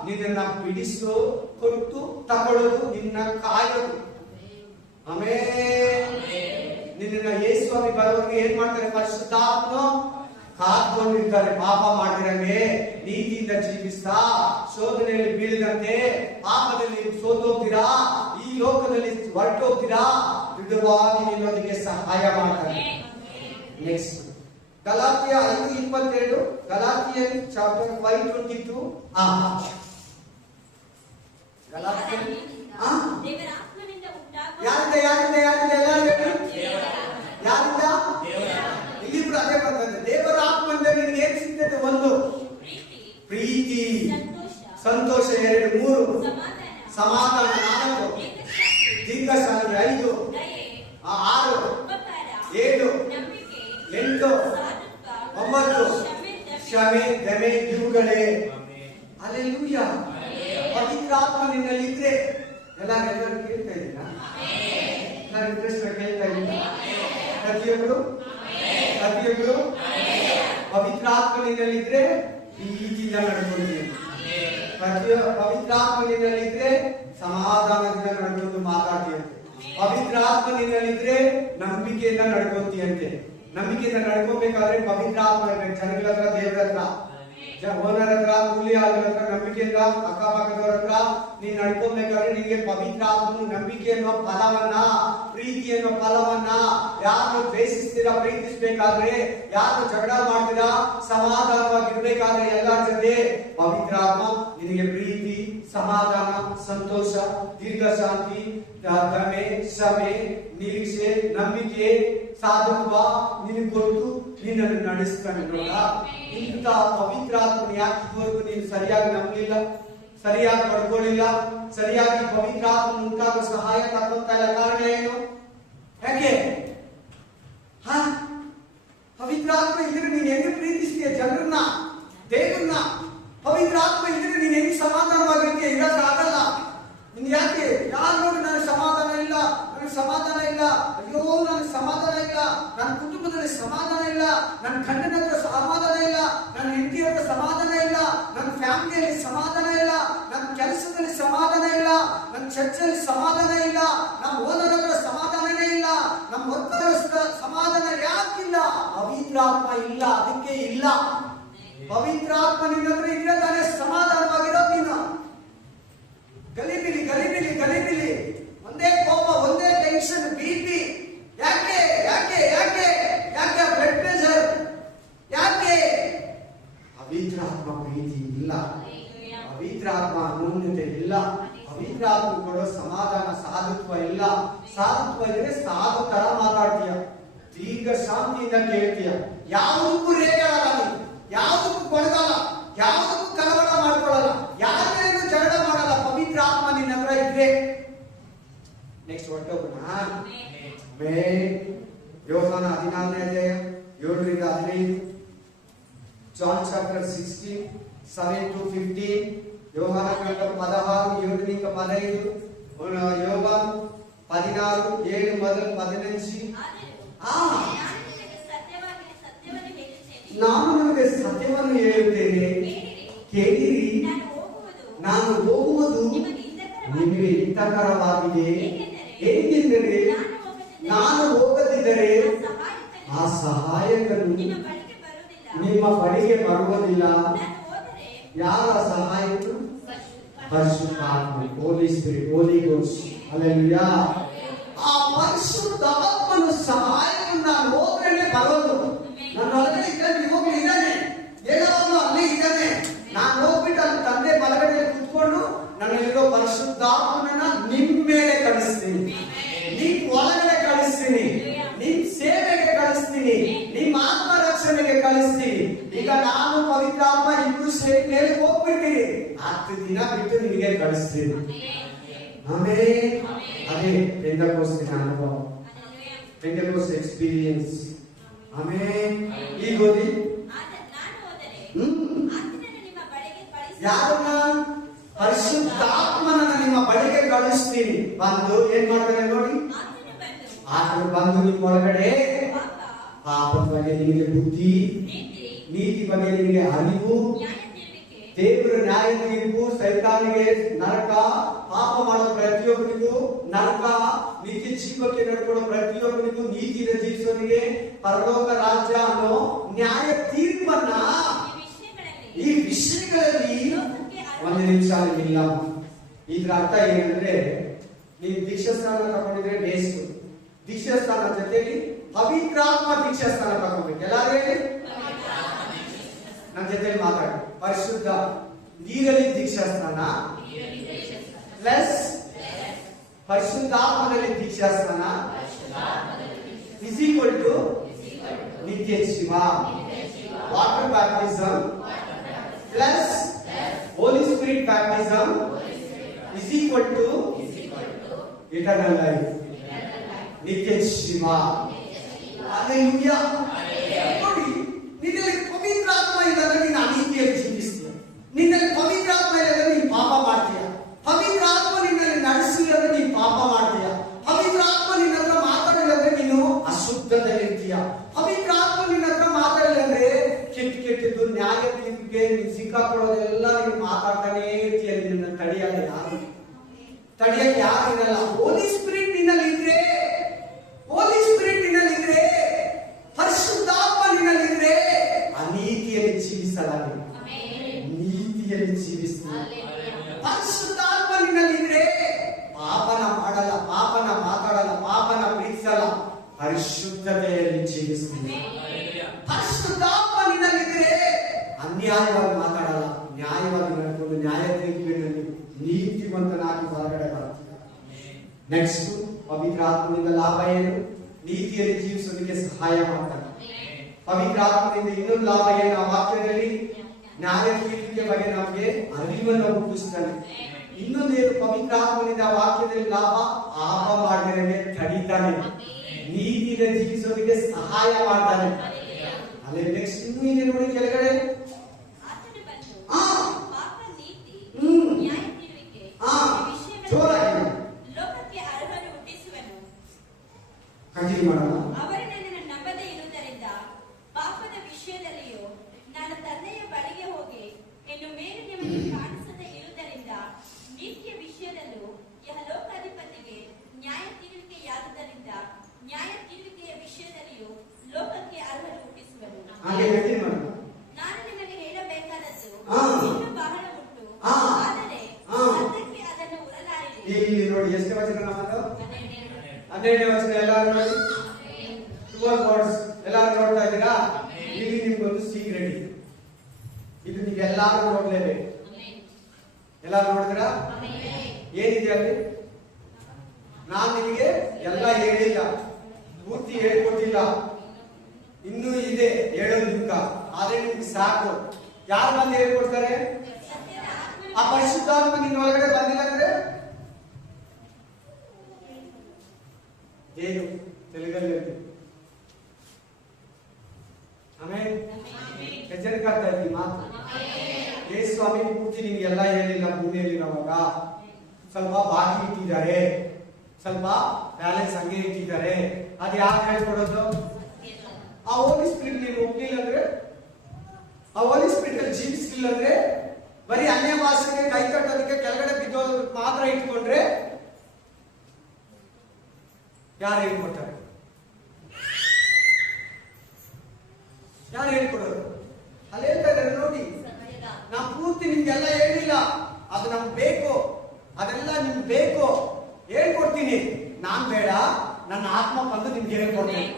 ನಿನ್ನ ಬಿಡಿಸೋ, ಕೊಟ್ಟು ತಗೊಳ್ಳೋದು, ನಿನ್ನ ಕಾಯೋದು. ಆಮೇಲೆ ನಿನ್ನ ಯೇಸುವಾಗಿ ಬರೋರಿಗೆ ಏನ್ ಮಾಡ್ತಾರೆ? ಪರಿಶುದ್ಧಾತ್ಮನು ಕಾದ್ಕೊಂಡಿರ್ತಾರೆ. ಪಾಪ ಮಾಡಿರಂಗೆ, ನೀತಿಯಿಂದ ಜೀವಿಸ್ತಾ, ಶೋಧನೆಯಲ್ಲಿ ಬೀಳದಂತೆ, ಪಾಪದಲ್ಲಿ ಸೋತೋಗ್ತೀರಾ, ಈ ಲೋಕದಲ್ಲಿ ಹೊರಟೋಗ್ತೀರಾ, ದೃಢವಾಗಿ ನಿಲ್ಲೋದಕ್ಕೆ ಸಹಾಯ ಮಾಡ್ತಾರೆ. ನೆಕ್ಸ್ಟ್ ಗಲಾತ್ಯ 5:22, ಗಲಾತ್ಯನ್ ಚಾಪ್ಟರ್ 5:22. ಗಲಾತ್ಯ ಇಲ್ಲಿ ಕೂಡ ಅದೇ ಬರ್ತದೆ. ದೇವರ ಆತ್ಮದಿಂದ ನಿನಗೆ ಏನ್ ಸಿಗ್ತದೆ? ಒಂದು ಪ್ರೀತಿ, ಸಂತೋಷ, 2, 3 ಸಮಾಧಾನ, 4 ದೀರ್ಘಶಾಂತಿ, 5 6 7 8 9 ಕ್ಷಮೆ, ದಮೆ, ಇವುಗಳೇ. ಹಲ್ಲೆಲೂಯಾ. ಪವಿತ್ರಾತ್ಮ ನಿನ್ನಲ್ಲಿದ್ರೆ ಎಲ್ಲರೂ ಕೇಳ್ತಾ ಇದ್ದೀರಾ? ನಾನು ಇಂಟ್ರೆಸ್ಟ್ ಕೇಳ್ತಾ ಇದ್ದೀನಿ. ಪ್ರತಿಯೊಬ್ಬರು ಪವಿತ್ರಾತ್ಮ ನಿನ್ನಲ್ಲಿದ್ರೆ ಪ್ರೀತಿಯಿಂದ ನಡ್ಕೊಳ್ತೀನಿ. ಪವಿತ್ರಾತ್ಮ ನಿನ್ನಲ್ಲಿದ್ರೆ ಸಮಾಧಾನದಿಂದ ನಡ್ಕೊಂಡು ಮಾತಾಡ್ತೀಯಂತೆ. ಪವಿತ್ರಾತ್ಮ ನಿನ್ನಲ್ಲಿದ್ರೆ ನಂಬಿಕೆಯಿಂದ ನಡ್ಕೊಂತೀಯಂತೆ. ನಂಬಿಕೆಯಿಂದ ನಡ್ಕೋಬೇಕಾದ್ರೆ ಪವಿತ್ರಾತ್ಮ ಇರ್ಬೇಕು. ಜನಗಳ ಹತ್ರ, ದೇವರ ಹತ್ರ, ಓನರ್ ಹತ್ರ, ಕೂಲಿ ಆಳುಗಳ ಹತ್ರ ನಂಬಿಕೆಯಿಂದ, ಅಕ್ಕಪಕ್ಕದವರ ಹತ್ರ ನೀನ್ ನಡ್ಕೋಬೇಕಾದ್ರೆ ನಿನ್ಗೆ ಪವಿತ್ರಾತ್ಮನು ನಂಬಿಕೆ ಅನ್ನೋ ಫಲವನ್ನ, ಪ್ರೀತಿ ಅನ್ನೋ ಫಲವನ್ನ, ಯಾರು ದ್ವೇಷಿಸ್ತೀರಾ ಪ್ರೀತಿಸ್ಬೇಕಾದ್ರೆ, ಯಾರು ಜಗಳ ಮಾಡ್ತೀರಾ ಸಮಾಧಾನವಾಗಿರ್ಬೇಕಾದ್ರೆ ಎಲ್ಲರ ಜೊತೆ ಪವಿತ್ರಾತ್ಮ ನಿನಗೆ ಪ್ರೀತಿ, ಸಮಾಧಾನ, ಸಂತೋಷ, ದೀರ್ಘಶಾಂತಿ, ದಮೆ, ಕ್ಷಮೆ, ನಿರೀಕ್ಷೆ, ನಂಬಿಕೆ, ಸಾಧುತ್ವ ನಿನಗೆ ಕೊಟ್ಟು ನಿನ್ನನ್ನು ನಡೆಸ್ತಾನೆ. ನೋಡ, ಇಂಥ ಪವಿತ್ರಾತ್ಮನ ಯಾಕೆ ಇದುವರೆಗೂ ನೀನು ಸರಿಯಾಗಿ ನಂಬಲಿಲ್ಲ, ಸರಿಯಾಗಿ ಪಡ್ಕೊಳ್ಳಿಲ್ಲ, ಸರಿಯಾಗಿ ಪವಿತ್ರಾತ್ಮ ಉಂಟಾಗುವ ಸಹಾಯ ತಗೊಂತ ಇಲ್ಲ? ಕಾರಣ ಏನು? ಯಾಕೆ? ಪವಿತ್ರಾತ್ಮ ಇದ್ರೆ ನೀನ್ ಹೆಂಗೆ ಪ್ರೀತಿಸ್ತೀಯ ಜನರನ್ನ, ದೇವರನ್ನ? ಪವಿತ್ರಾತ್ಮ ಇದ್ರೆ ನೀನ್ ಹೆಂಗೆ ಸಮಾಧಾನವಾಗಿರ್ತೀಯ? ಇರೋಕ್ಕಾಗಲ್ಲ. ನಿನ್ ಯಾಕೆ? ಯಾರು ನೋಡಿ ನನಗೆ ಸಮಾಧಾನ ಇಲ್ಲ, ನನಗೆ ಸಮಾಧಾನ ಇಲ್ಲ, ಅಯ್ಯೋ ನನಗೆ ಸಮಾಧಾನ ಇಲ್ಲ, ನನ್ನ ಕುಟುಂಬದಲ್ಲಿ ಸಮಾಧಾನ ಇಲ್ಲ, ನನ್ನ ಗಂಡನ ಹತ್ರ ಸಮಾಧಾನ ಇಲ್ಲ, ನನ್ನ ಹೆಂಡತಿ ಹತ್ರ ಸಮಾಧಾನ ಇಲ್ಲ, ನನ್ನ ಫ್ಯಾಮಿಲಿಯಲ್ಲಿ ಸಮಾಧಾನ ಇಲ್ಲ, ನನ್ನ ಕೆಲಸದಲ್ಲಿ ಸಮಾಧಾನ ಇಲ್ಲ, ನನ್ನ ಚರ್ಚಲ್ಲಿ ಸಮಾಧಾನ ಇಲ್ಲ, ನಮ್ಮ ಓನರ್ ಹತ್ರ ಸಮಾಧಾನನೇ ಇಲ್ಲ, ನಮ್ಮ ವರ್ಕರ್ ಸಮಾಧಾನ ಯಾಕಿಲ್ಲ? ಪವಿತ್ರಾತ್ಮ ಇಲ್ಲ, ಅದಕ್ಕೆ ಇಲ್ಲ. ಪವಿತ್ರಾತ್ಮ ನಿನ್ನ ಹತ್ರ ಇದ್ರೆ ತಾನೇ ಸಮಾಧಾನವಾಗಿರೋದು. ನೀನು ಗಲಿಬಿಲಿ ಒಂದೇ ಕೋಪ, ಒಂದೇ ಟೆನ್ಷನ್, BP. ಯಾಕೆ? ಶಾಂತಿಯಿಂದ ಕೇಳ್ತೀಯ. ಯಾವುದಕ್ಕೂ ರೇಗಾಡಲ್ಲ ನೀನು, ಯಾವುದಕ್ಕೂ ಕೊಡಗಲ್ಲ, ಯಾವುದಕ್ಕೂ ಕಲವರ ಮಾಡ್ಕೊಳ್ಳಲ್ಲ, ಯಾರಿಗೂ ಜಗಳ ಮಾಡಲ್ಲ. ಪವಿತ್ರ ಆತ್ಮ ನಿನ್ನ ಹತ್ರ ಇದ್ರೆ ನೆಕ್ಸ್ಟ್ ಹೊರಟೋಗೋಣ. ಯೋಹಾನ 14ನೇ ಅಧ್ಯಾಯ 7ರಿಂದ 15. John chapter 16 7 to 15. ಯೋಹಾನ 16 7ರಿಂದ 15. ಯೋಹಾನ 16 7 ಮೊದಲು 15. ನಾನು ನಿಮಗೆ ಸತ್ಯವನ್ನು ಹೇಳುತ್ತೇನೆ, ಕೇಳಿರಿ. ನಾನು ಹೋಗುವುದು ನಿಮಗೆ ಹಿತಕರವಾಗಿದೆ. ಏಕೆಂದರೆ ನಾನು ಹೋಗದಿದ್ದರೆ ಆ ಸಹಾಯಕನು ನಿಮ್ಮ ಬಳಿಗೆ ಬರುವುದಿಲ್ಲ. ಯಾರ ಸಹಾಯಕನು? ಪರಿಶುದ್ಧಾತ್ಮ, ಹೋಲಿ ಸ್ಪಿರಿಟ್, ಹೋಲಿ ಗೋಸ್ಟ್. ಹಲ್ಲೆಲೂಯಾ. ಆ ಪರಿಶುದ್ಧಾತ್ಮನು ಸಹಾಯಕನು ನಾನು ಹೋದ್ರೇನೆ ಬರೋದು. ನನ್ನ ಒಳಗಡೆ ಇದ್ದಾನೆ, ಇವಾಗಲೂ ಇದ್ದಾನೆ, ಹೇಳೋನು ಅಲ್ಲೇ ಇದ್ದಾನೆ. ನಾನು ಹೋಗ್ಬಿಟ್ಟು ಅಲ್ಲಿ ತಂದೆ ಬಲಗಡೆ ಕೂತ್ಕೊಂಡು ನನ್ನಲ್ಲಿರೋ ಪರಿಶುದ್ಧಾತ್ಮನನ್ನ ನಿಮ್ಮ ಮೇಲೆ ಕಳಿಸ್ತೀನಿ, ನಿಮ್ ಒಳಗಡೆ ಕಳಿಸ್ತೀನಿ, ನಿಮ್ ಸೇವೆಗೆ ಕಳಿಸ್ತೀನಿ, ನಿಮ್ಮ ಆತ್ಮ ರಕ್ಷಣೆಗೆ ಕಳಿಸ್ತೀನಿ. ಈಗ ನಾನು ಪವಿತ್ರಾತ್ಮ ಇಬ್ರು ಸೇರಿ ಮೇಲೆ ಹೋಗ್ಬಿಡ್ತೀನಿ, 10 ದಿನ ಬಿಟ್ಟು ನಿಮಗೆ ಕಳಿಸ್ತೀನಿ. ಆಮೇಲೆ ಅದೇ ಪೆಂಟೆಕೋಸ್ತಿನ ಅನುಭವ, ಪೆಂಟೆಕೋಸ್ಟ್ ಎಕ್ಸ್ಪೀರಿಯನ್ಸ್. ಆಮೇಲೆ ಈಗ ಓದಿ. ಯಾರನ್ನ? ಪರಿಶುದ್ಧಾತ್ಮನನ್ನ ನಿಮ್ಮ ಬಳಿಗೆ ಕಳಿಸ್ತೀನಿ. ಬಂದು ಏನ್ ಮಾಡ್ತಾರೆ ನೋಡಿ, ಆತನು ಬಂದು ನಿಮ್ಮ ಒಳಗಡೆ ಪಾಪದ ಬಗ್ಗೆ ನಿಮಗೆ ಬುದ್ಧಿ, ನೀತಿ ಬಗ್ಗೆ ನಿಮಗೆ ಅರಿವು, ದೇವರ ನ್ಯಾಯ ತೀರ್ಪು, ಸೈತಾನಿಗೆ ನರಕ, ಪಾಪ ಮಾಡೋ ಪ್ರತಿಯೊಬ್ಬನಿಗೂ ನರಕ, ನಿತ್ಯ ಜೀವಕ್ಕೆ ನಡ್ಕೊಳ್ಳೋ ಪ್ರತಿಯೊಬ್ಬನಿಗೂ, ನೀತಿಯ ಜೀವಿಸೋನಿಗೆ ಪರಲೋಕ ರಾಜ್ಯ ಅನ್ನೋ ನ್ಯಾಯ ತೀರ್ಪನ್ನ ಈ ವಿಷಯಗಳಲ್ಲಿ ಒಂದು ನಿಮಿಷ ಇಲ್ಲ. ಇದ್ರ ಅರ್ಥ ಏನಂದ್ರೆ, ನೀವು ದೀಕ್ಷಾಸ್ಥಾನ ತಗೊಂಡಿದ್ರೆ ಬೇಸ್ಟ್. ದೀಕ್ಷಾಸ್ಥಾನ ಜೊತೆಲಿ ಪವಿತ್ರಾತ್ಮ ದೀಕ್ಷಾಸ್ಥಾನ ತಗೋಬೇಕು. ಎಲ್ಲಾರು ಹೇಳಿ, ನನ್ನ ಜೊತೆ ಮಾತಾಡಿ. ಪರಿಶುದ್ಧ ನೀರಲ್ಲಿ ದೀಕ್ಷಾಸ್ಥಾನ ಪ್ಲಸ್ ಪರಿಶುದ್ಧಾತ್ಮದಲ್ಲಿ ದೀಕ್ಷಾಸ್ಥಾನ ಇಸ್ ಈಕ್ವಲ್ ಟು ನಿತ್ಯ ಜೀವ. Water baptism plus holy spirit baptism is equal to eternal life, ನಿತ್ಯ ಜೀವ. ಹಲ್ಲೆಲೂಯಾ. ನೋಡಿ, ನಿನ್ನಲ್ಲಿ ಪವಿತ್ರಾತ್ಮ ಇಲ್ಲದ್ರೆ ನೀನು ಅನೀತಿಯಲ್ಲಿ ಜೀವಿಸ್ತೀಯ. ನಿನ್ನಲ್ಲಿ ಪವಿತ್ರಾತ್ಮ ಇಲ್ಲದ್ರೆ ನೀನು ಪಾಪ ಮಾಡ್ತೀಯ. ಪವಿತ್ರಾತ್ಮ ನಿನ್ನಲ್ಲಿ ನಡೆಸಿಲ್ಲದ್ರೆ ನೀನು ಪಾಪ ಮಾಡ್ತೀಯ. ಪವಿತ್ರಾತ್ಮ ನಿನ್ನ ಹತ್ರ ಮಾತಾಡಿಲ್ಲಂದ್ರೆ ನೀನು ಅಶುದ್ಧದಲ್ಲಿರ್ತೀಯ. ಪವಿತ್ರಾತ್ಮ ನಿನ್ನ ಹತ್ರ ಮಾತಾಡಿಲ್ಲಂದ್ರೆ ಕೆಟ್ಟದ್ದು ನ್ಯಾಯ ತೀರ್ಪಿಗೆ ನೀನು ಸಿಕ್ಕಾಕೊಳ್ಳೋದೆಲ್ಲ ನೀನು ಮಾತಾಡ್ತಾನೇ ಇರ್ತೀಯ. ನಿನ್ನ ತಡೆಯಲ್ಲ ಯಾರು, ತಡೆಯಕ್ಕೆ ಯಾರು ಇರಲ್ಲ. ಹೋಲಿ ಸ್ಪಿರಿಟ್ ನಿನ್ನಲ್ಲಿ ಇದ್ರೆ, ಹೋಲಿ ಸ್ಪಿರಿಟ್ ನಿನ್ನಲ್ಲಿ ಇದ್ರೆ, ಪರಿಶುದ್ಧಾತ್ಮ ನಿನ್ನಲ್ಲಿ ಇದ್ರೆ ಅನೀತಿಯಲ್ಲಿ ಜೀವಿಸಲಾಗಿದೆ, ನೀತಿಯಲ್ಲಿ ಜೀವಿಸ್ತೀನಿ. ಪರಿಶುದ್ಧಾತ್ಮ ನಿನ್ನಲ್ಲಿ ಇದ್ರೆ ಪಾಪನ ಮಾಡಲ್ಲ, ಪಾಪನ ಮಾತಾಡಲ್ಲ, ಪಾಪನ ಪ್ರೀತಿಸಲ್ಲ, ಪರಿಶುದ್ಧತೆಯಲ್ಲಿ ಜೀವಿಸ್ತೀನಿ. ಪರಿಶುದ್ಧಾತ್ಮ ನಿನ್ನಲ್ಲಿದ್ರೆ ಅನ್ಯಾಯವಾಗಿ ಮಾತಾಡಲ್ಲ, ನ್ಯಾಯವಾಗಿ ನಡ್ಕೊಂಡು ನ್ಯಾಯ ತೀರ್ಪಿನಲ್ಲಿ ನೀತಿವಂತನಾಗಿ ಹೊರಗಡೆ ಬರ್ತೀಯ. ನೆಕ್ಸ್ಟ್, ಪವಿತ್ರ ಆತ್ಮನಿಂದ ಲಾಭ ಏನು? ನೀತಿಯಲ್ಲಿ ಜೀವಿಸೋದಕ್ಕೆ ಸಹಾಯ ಮಾಡ್ತಾನೆ. ಪವಿತ್ರ ಆತ್ಮದಿಂದ ಇನ್ನೊಂದು ಲಾಭ ಏನು? ಆ ವಾಕ್ಯದಲ್ಲಿ ನ್ಯಾಯ ತೀರ್ಪಿಗೆ ಬಗ್ಗೆ ನಮಗೆ ಅರಿವನ್ನು ಹುಟ್ಟಿಸ್ತಾನೆ. ಇನ್ನೊಂದೇನು ಪವಿತ್ರ ಆತ್ಮನಿಂದ ವಾಕ್ಯದಲ್ಲಿ ಲಾಭ? ಪಾಪ ಮಾಡಿದರೆ ತಡೀತಾನೆ, ನೀತಿಯಿಂದ ಜೀವಿಸೋದಕ್ಕೆ ಸಹಾಯ ಮಾಡ್ತಾನೆ. ಅಲ್ಲೇ ನೆಕ್ಸ್ಟ್ ಇನ್ನೂ ಇದೆ ನೋಡಿ ಕೆಳಗಡೆ, ಜೋರಾಗಿ ಕಂಟಿನ್ಯೂ ಮಾಡೋಣ. ಅವರು ನನ್ನನ್ನು ನಂಬದೇ ಇರುವುದರಿಂದ ಪಾಪದ ವಿಷಯದಲ್ಲಿಯೂ ನಾನು ತಂದೆಯ ಬಳಿಗೆ ಹೋಗಿ ಇನ್ನು ಮೇಲೆ ನಿಮಗೆ ಕಾಣಿಸದೆ ಇರುವುದರಿಂದ ನೀತಿಯ ವಿಷಯದಲ್ಲೂ ಯಹಲೋಕಾಧಿಪತಿಗೆ ನ್ಯಾಯ ತೀರಿಕೆಯಾದುದರಿಂದ ನ್ಯಾಯ ತೀರಿಕೆಯ ವಿಷಯದಲ್ಲಿಯೂ ಲೋಕಕ್ಕೆ ಅರ್ಹರು ಹುಟ್ಟಿಸುವನು. ನಾನು ನಿಮಗೆ ಹೇಳಬೇಕಾದದ್ದು ಇನ್ನೂ ಬಹಳ ಉಂಟು, ಆದರೆ ಸದ್ಯಕ್ಕೆ ಅದನ್ನು ಉರಲಾರಿರಿ. ಇಲ್ಲಿ ನೋಡಿ ಎಷ್ಟು ವಚನ ನಮ್ಮದು? 12ನೇ ವಚನ. ಎಲ್ಲರೂ ನೋಡಿ, 12 ವರ್ಡ್ಸ್ ಎಲ್ಲರೂ ನೋಡ್ತಾ ಇದ್ದೀರಾ? ಇಲ್ಲಿ ನಿಮ್ಗೊಂದು ಸೀಕ್ರೆಟ್ ಇದೆ, ಇದು ನೀವು ಎಲ್ಲರೂ ನೋಡ್ಲೇಬೇಕು. ಎಲ್ಲರೂ ನೋಡಿದ್ರಾ? ಏನಿದೆ ಅಲ್ಲಿ? ನಾನು ನಿಮಗೆ ಎಲ್ಲ ಹೇಳಿಲ್ಲ, ಪೂರ್ತಿ ಹೇಳಿಕೊಟ್ಟಿಲ್ಲ. ಇನ್ನೂ ಇದೆ ಹೇಳೋದಕ್ಕ, ಆದ್ರೆ ನಿಮ್ಗೆ ಸಾಕು. ಯಾರು ಬಂದು ಹೇಳ್ಕೊಡ್ತಾರೆ? ಆ ಪರಿಶುದ್ಧಾತ್ಮ ನಿನ್ನ ಒಳಗಡೆ ಬಂದಿಲ್ಲ ಅಂದ್ರೆ ಏನು ತೆಲುಗಲ್ಲಿ ಹೇಳ್ತೀವಿ. ಆಮೇಲೆ ಹೆಜ್ಜೆ ಕಾಡ್ತಾ ಇದ್ದೀವಿ ಮಾತು. ಏ ಸ್ವಾಮಿ ಪೂರ್ತಿ ನಿಮ್ಗೆಲ್ಲ ಹೇಳಿಲ್ಲ, ಭೂಮಿಯಲ್ಲಿರುವಾಗ ಸ್ವಲ್ಪ ಬಾಕಿ ಇಟ್ಟಿದ್ದಾರೆ, ಸ್ವಲ್ಪ ಬ್ಯಾಲೆನ್ಸ್ ಹಂಗೆ ಇಟ್ಟಿದ್ದಾರೆ. ಅದು ಯಾರು ಹೇಳ್ಕೊಡೋದು? ಆ ಹೋಲಿ ಸ್ಪಿರಿಟ್ ನೀನು ಒಪ್ಲಿಲ್ಲ ಅಂದ್ರೆ, ಆ ಹೋಲಿ ಸ್ಪಿರಿಟ್ ಅಲ್ಲಿ ಜೀವಿಸ್ಲಿಲ್ಲ ಅಂದ್ರೆ, ಬರೀ ಅನ್ಯ ಭಾಷೆಗೆ ಕೈ ಕಟ್ಟೋದಕ್ಕೆ ಕೆಳಗಡೆ ಬಿದ್ದೋದು ಮಾತ್ರ ಇಟ್ಕೊಂಡ್ರೆ ಯಾರು ಹೇಳ್ಕೊಡ್ತಾರೆ? ಯಾರು ಹೇಳ್ಕೊಡೋರು? ಅಲ್ಲಿ ಹೇಳ್ತಾ ಇದ್ದಾರೆ ನೋಡಿ, ನಾವು ಪೂರ್ತಿ ನಿಮ್ಗೆಲ್ಲ ಹೇಳಿಲ್ಲ, ಅದು ನಮ್ಗೆ ಬೇಕು, ಅದೆಲ್ಲ ನಿಮ್ಗೆ ಬೇಕು, ಹೇಳ್ಕೊಡ್ತೀನಿ. ನಾನ್ ಬೇಡ, ನನ್ನ ಆತ್ಮ ಬಂದು ನಿಮ್ಗೆ ಹೇಳ್ಕೊಡ್ತೇನೆ.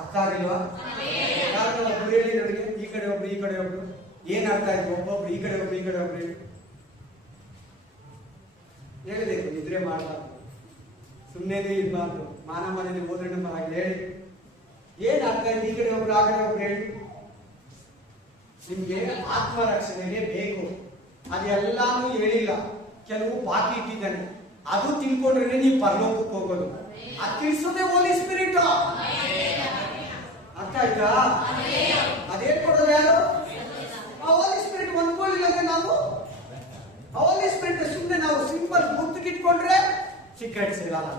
ಅರ್ಥ ಆಗಿಲ್ವಾ? ಯಾರು ಒಬ್ರು ಹೇಳಿ ನನಗೆ, ಈ ಕಡೆ ಒಬ್ರು ಈ ಕಡೆ ಒಬ್ರು, ಏನ್ ಅರ್ಥ ಆಯ್ತು? ಒಬ್ಬೊಬ್ರು ಈ ಕಡೆ ಒಬ್ರು ಈ ಕಡೆ ಒಬ್ರು ಹೇಳಬೇಕು. ನಿದ್ರೆ ಮಾಡಬಾರ್ದು, ಸುಮ್ಮನೆ ಇರಬಾರ್ದು. ಮಾನ ಮನೆಯಲ್ಲಿ ಹೋದ್ರೆ ಪರವಾಗಿ ಹೇಳಿ ಏನ್ ಅರ್ಥ ಆಯ್ತು? ಈ ಕಡೆ ಒಬ್ರು ಆ ಕಡೆ ಒಬ್ರು ಹೇಳಿ. ನಿಮ್ಗೆ ಆತ್ಮರಕ್ಷಣೆಗೆ ಬೇಕು, ಅದೆಲ್ಲಾನು ಹೇಳಿಲ್ಲ, ಕೆಲವು ಬಾಕಿ ಇಟ್ಟಿದ್ದಾನೆ, ಅದು ತಿಳ್ಕೊಂಡ್ರೆ ನೀವು ಪರಲೋಕಕ್ಕೆ ಹೋಗೋದು. ಅದು ತಿಳಿಸೋದೇ ಹೋಲಿ ಸ್ಪಿರಿಟ್. ಅರ್ಥ ಆಯ್ತಾ? ಅದೇನ್ ಕೊಡೋದು ಯಾರು? ಆ ಹೋಲಿ ಸ್ಪಿರಿಟ್ ಹೊಂದ್ಕೊಳ್ಳಿಲ್ಲ ಅಂದ್ರೆ ನಾವು ಆ ಹೋಲಿ ಸ್ಪಿರಿಟ್ ಸುಮ್ಮನೆ ನಾವು ಸಿಂಪಲ್ ಗುರ್ತಿಟ್ಕೊಂಡ್ರೆ ಸಿಕ್ಕಟ್ ಸಿಗಲ್ಲ.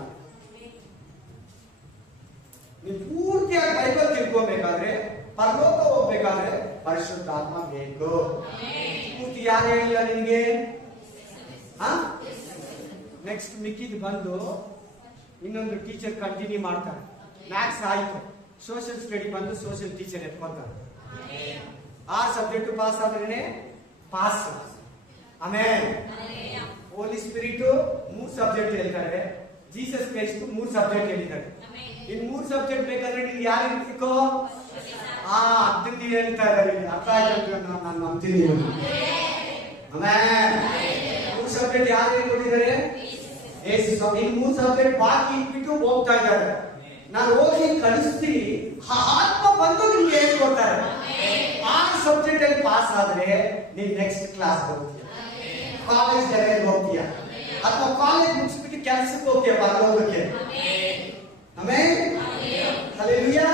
ನೀವು ಪೂರ್ತಿಯಾಗಿ ಬೈಬಲ್ ತಿಳ್ಕೋಬೇಕಾದ್ರೆ, ಪರಲೋಕ ಹೋಗ್ಬೇಕಾದ್ರೆ ಪರಿಶುದ್ಧಾತ್ಮ ಬೇಕು. ಪೂರ್ತಿ ಯಾರು ಹೇಳಿಲ್ಲ ನಿನ್ಗೆ? ನೆಕ್ಸ್ಟ್ ಮಿಕ್ಕಿದ್ ಬಂದು ಇನ್ನೊಂದು ಟೀಚರ್ ಕಂಟಿನ್ಯೂ ಮಾಡ್ತಾರೆ. ಮ್ಯಾಥ್ಸ್ ಆಯ್ತು, ಸೋಷಿಯಲ್ ಸ್ಟಡಿ ಬಂದು ಸೋಷಿಯಲ್ ಟೀಚರ್ ಎತ್ಕೊಂತಾರೆ. 6 ಸಬ್ಜೆಕ್ಟ್ ಪಾಸ್ ಆದ್ರೇನೆ ಪಾಸ್. ಆಮೇಲೆ ಹೋಲಿ ಸ್ಪಿರಿಟ್ 3 ಸಬ್ಜೆಕ್ಟ್ ಹೇಳ್ತಾರೆ, ಜೀಸಸ್ ಕ್ರೈಸ್ಟ್ 3 ಸಬ್ಜೆಕ್ಟ್ ಹೇಳಿದ್ದಾರೆ. ಇನ್ 3 ಸಬ್ಜೆಕ್ಟ್ ಬೇಕಾದ್ರೆ ನೀನ್ ಯಾರು ಇರ್ತಿಕೋ? ಅದನ್ನ ಹೇಳ್ತಾ ಇದ್ದಾರೆ. ಅರ್ಥ ಆಯ್ತು? ನಾನು ನಂಬ್ತೀನಿ. ಆಮೇಲೆ 3 ಸಬ್ಜೆಕ್ಟ್ ಯಾರು ಹೇಳ್ಕೊಟ್ಟಿದ್ದಾರೆ? ಯೇಸು ಸ್ವಾಮಿ. ಇನ್ 3 ಸಬ್ಜೆಕ್ಟ್ ಬಾಕಿ ಇಟ್ಬಿಟ್ಟು ಹೋಗ್ತಾ ಇದ್ದಾರೆ. ನಾನು ಹೋಗಿ ಕಳಿಸ್ತೀನಿ, ಆತ್ಮ ಬಂದು ನಿಮ್ಗೆ ಹೇಳ್ಕೊಡ್ತಾರೆ. 6 ಸಬ್ಜೆಕ್ಟ್ ಅಲ್ಲಿ ಪಾಸ್ ಆದ್ರೆ ನೀನ್ ನೆಕ್ಸ್ಟ್ ಕ್ಲಾಸ್ ಹೋಗ್ತೀಯ, ಕಾಲೇಜ್ ಲೆವೆಲ್ ಹೋಗ್ತೀಯ, ಅಥವಾ ಕಾಲೇಜ್ ಮುಗಿಸ್ಬಿಟ್ಟು ಕೆಲಸಕ್ಕೆ ಹೋಗ್ತೀಯ, ಬರೋದಕ್ಕೆ. ಆಮೇಲೆ ಹಲ್ಲೆಲೂಯಾ.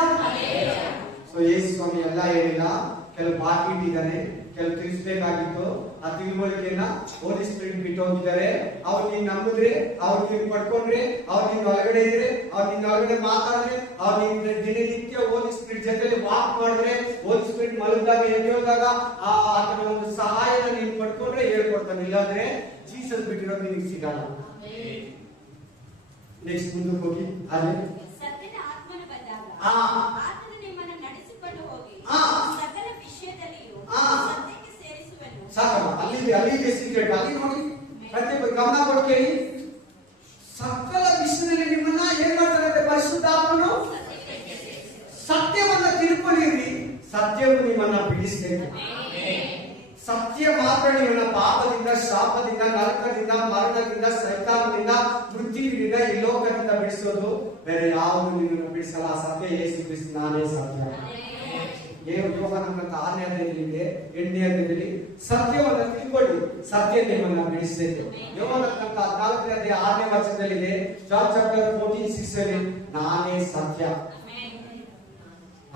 ಸೊ ಯೇಸು ಸ್ವಾಮಿ ಎಲ್ಲ ಹೇಳಿಲ್ಲ, ಕೆಲವು ಬಾಕಿ ಇಟ್ಟಿದ್ದಾನೆ, ಕೆಲವು ತಿಳಿಸ್ಬೇಕಾಗಿತ್ತು. ಆ ತಿಳುವಳಿಕೆಯನ್ನ ಹೋಲಿ ಸ್ಪಿರಿಟ್ ಬಿಟ್ಟು ಹೋಗಿದ್ದಾರೆ. ಅವ್ರು ನೀನ್ ನಂಬಿದ್ರೆ, ಅವ್ರು ನೀನ್ ಪಡ್ಕೊಂಡ್ರೆ, ಅವ್ರು ನಿನ್ನ ಒಳಗಡೆ ಇದ್ರೆ, ಅವ್ರು ನಿನ್ನ ಒಳಗಡೆ ಮಾತಾಡಿದ್ರೆ, ಅವ್ರು ನಿನ್ನ ದಿನನಿತ್ಯ ಹೋಲಿ ಸ್ಪಿರಿಟ್ ಜೊತೆಲಿ ವಾಕ್ ಮಾಡಿದ್ರೆ, ಹೋಲಿ ಸ್ಪಿರಿಟ್ ಮಲಗಿದಾಗ ಎದ್ದೇಳಿದಾಗ ಅದರ ಒಂದು ಸಹಾಯನ ನೀನ್ ಪಡ್ಕೊಂಡ್ರೆ ಹೇಳ್ಕೊಡ್ತಾನೆ. ಇಲ್ಲಾಂದ್ರೆ ಜೀಸಸ್ ಬಿಟ್ಟಿರೋದು ನಿನಗೆ ಸಿಗಲ್ಲ. ನೆಕ್ಸ್ಟ್ ಮುಂದಕ್ಕೆ ಹೋಗಿ ಅಲ್ಲಿ ಸತ್ಯದ ಆತ್ಮನು ಬಂದಾಗ ಆತನು ನಿಮ್ಮನ್ನು ನಡೆಸಿಕೊಂಡು ಹೋಗಿ ಸಕಲ ವಿಷಯದಲ್ಲಿಯೂ ಸತ್ಯಕ್ಕೆ ಸೇರಿಸುವನು. ಸಾಕಮ್ಮ, ಅಲ್ಲಿ ಸೀಕ್ರೆಟ್. ಅಲ್ಲಿ ನೋಡಿ, ಪ್ರತಿಯೊಬ್ಬರು ಗಮನ ಕೊಟ್ಟು ಕೇಳಿ. ಸಕಲ ವಿಷಯದಲ್ಲಿ ನಿಮ್ಮನ್ನ ಏನ್ ಮಾಡ್ತಾರೆ? ಪರಿಶುದ್ಧಾತ್ಮನು ಸತ್ಯವನ್ನ ತಿಳ್ಕೊಂಡಿರಿ, ಸತ್ಯವು ನಿಮ್ಮನ್ನ ಬಿಡಿಸ್ತೇನೆ. ಸತ್ಯ ಮಾತ್ರ ನಿಮ್ಮನ್ನ ಪಾಪದಿಂದ, ಶಾಪದಿಂದ, ನರಕದಿಂದ, ಮರಣದಿಂದ, ಸೈತಾನದಿಂದ, ಮೃತ್ಯುವಿನಿಂದ, ಈ ಲೋಕದಿಂದ ಬಿಡಿಸೋದು. ಬೇರೆ ಯಾವುದು ನಿಮ್ಮನ್ನು ಬಿಡಿಸಲ್ಲ. ಸತ್ಯ ಯೇಸು ಕ್ರಿಸ್ತ ನಾನೇ ಸತ್ಯ. ಯೋಹಾನನ 6ನೇ ಅಧ್ಯಾಯದಲ್ಲಿ 8ನೇ ಅಧ್ಯಾಯದಲ್ಲಿ ಸತ್ಯವನ್ನು ತಿಳ್ಕೊಳ್ಳಿ, ಸತ್ಯ ನಿಮ್ಮನ್ನ ಬಿಡಿಸ್ತೇನೆ. ಯೋಹಾನನ 14ನೇ ಅಧ್ಯಾಯ 6ನೇ ವಚನದಲ್ಲಿದೆ, ಜಾನ್ ಚಾಪ್ಟರ್ 14:6 ಅಲ್ಲಿ ನಾನೇ ಸತ್ಯ.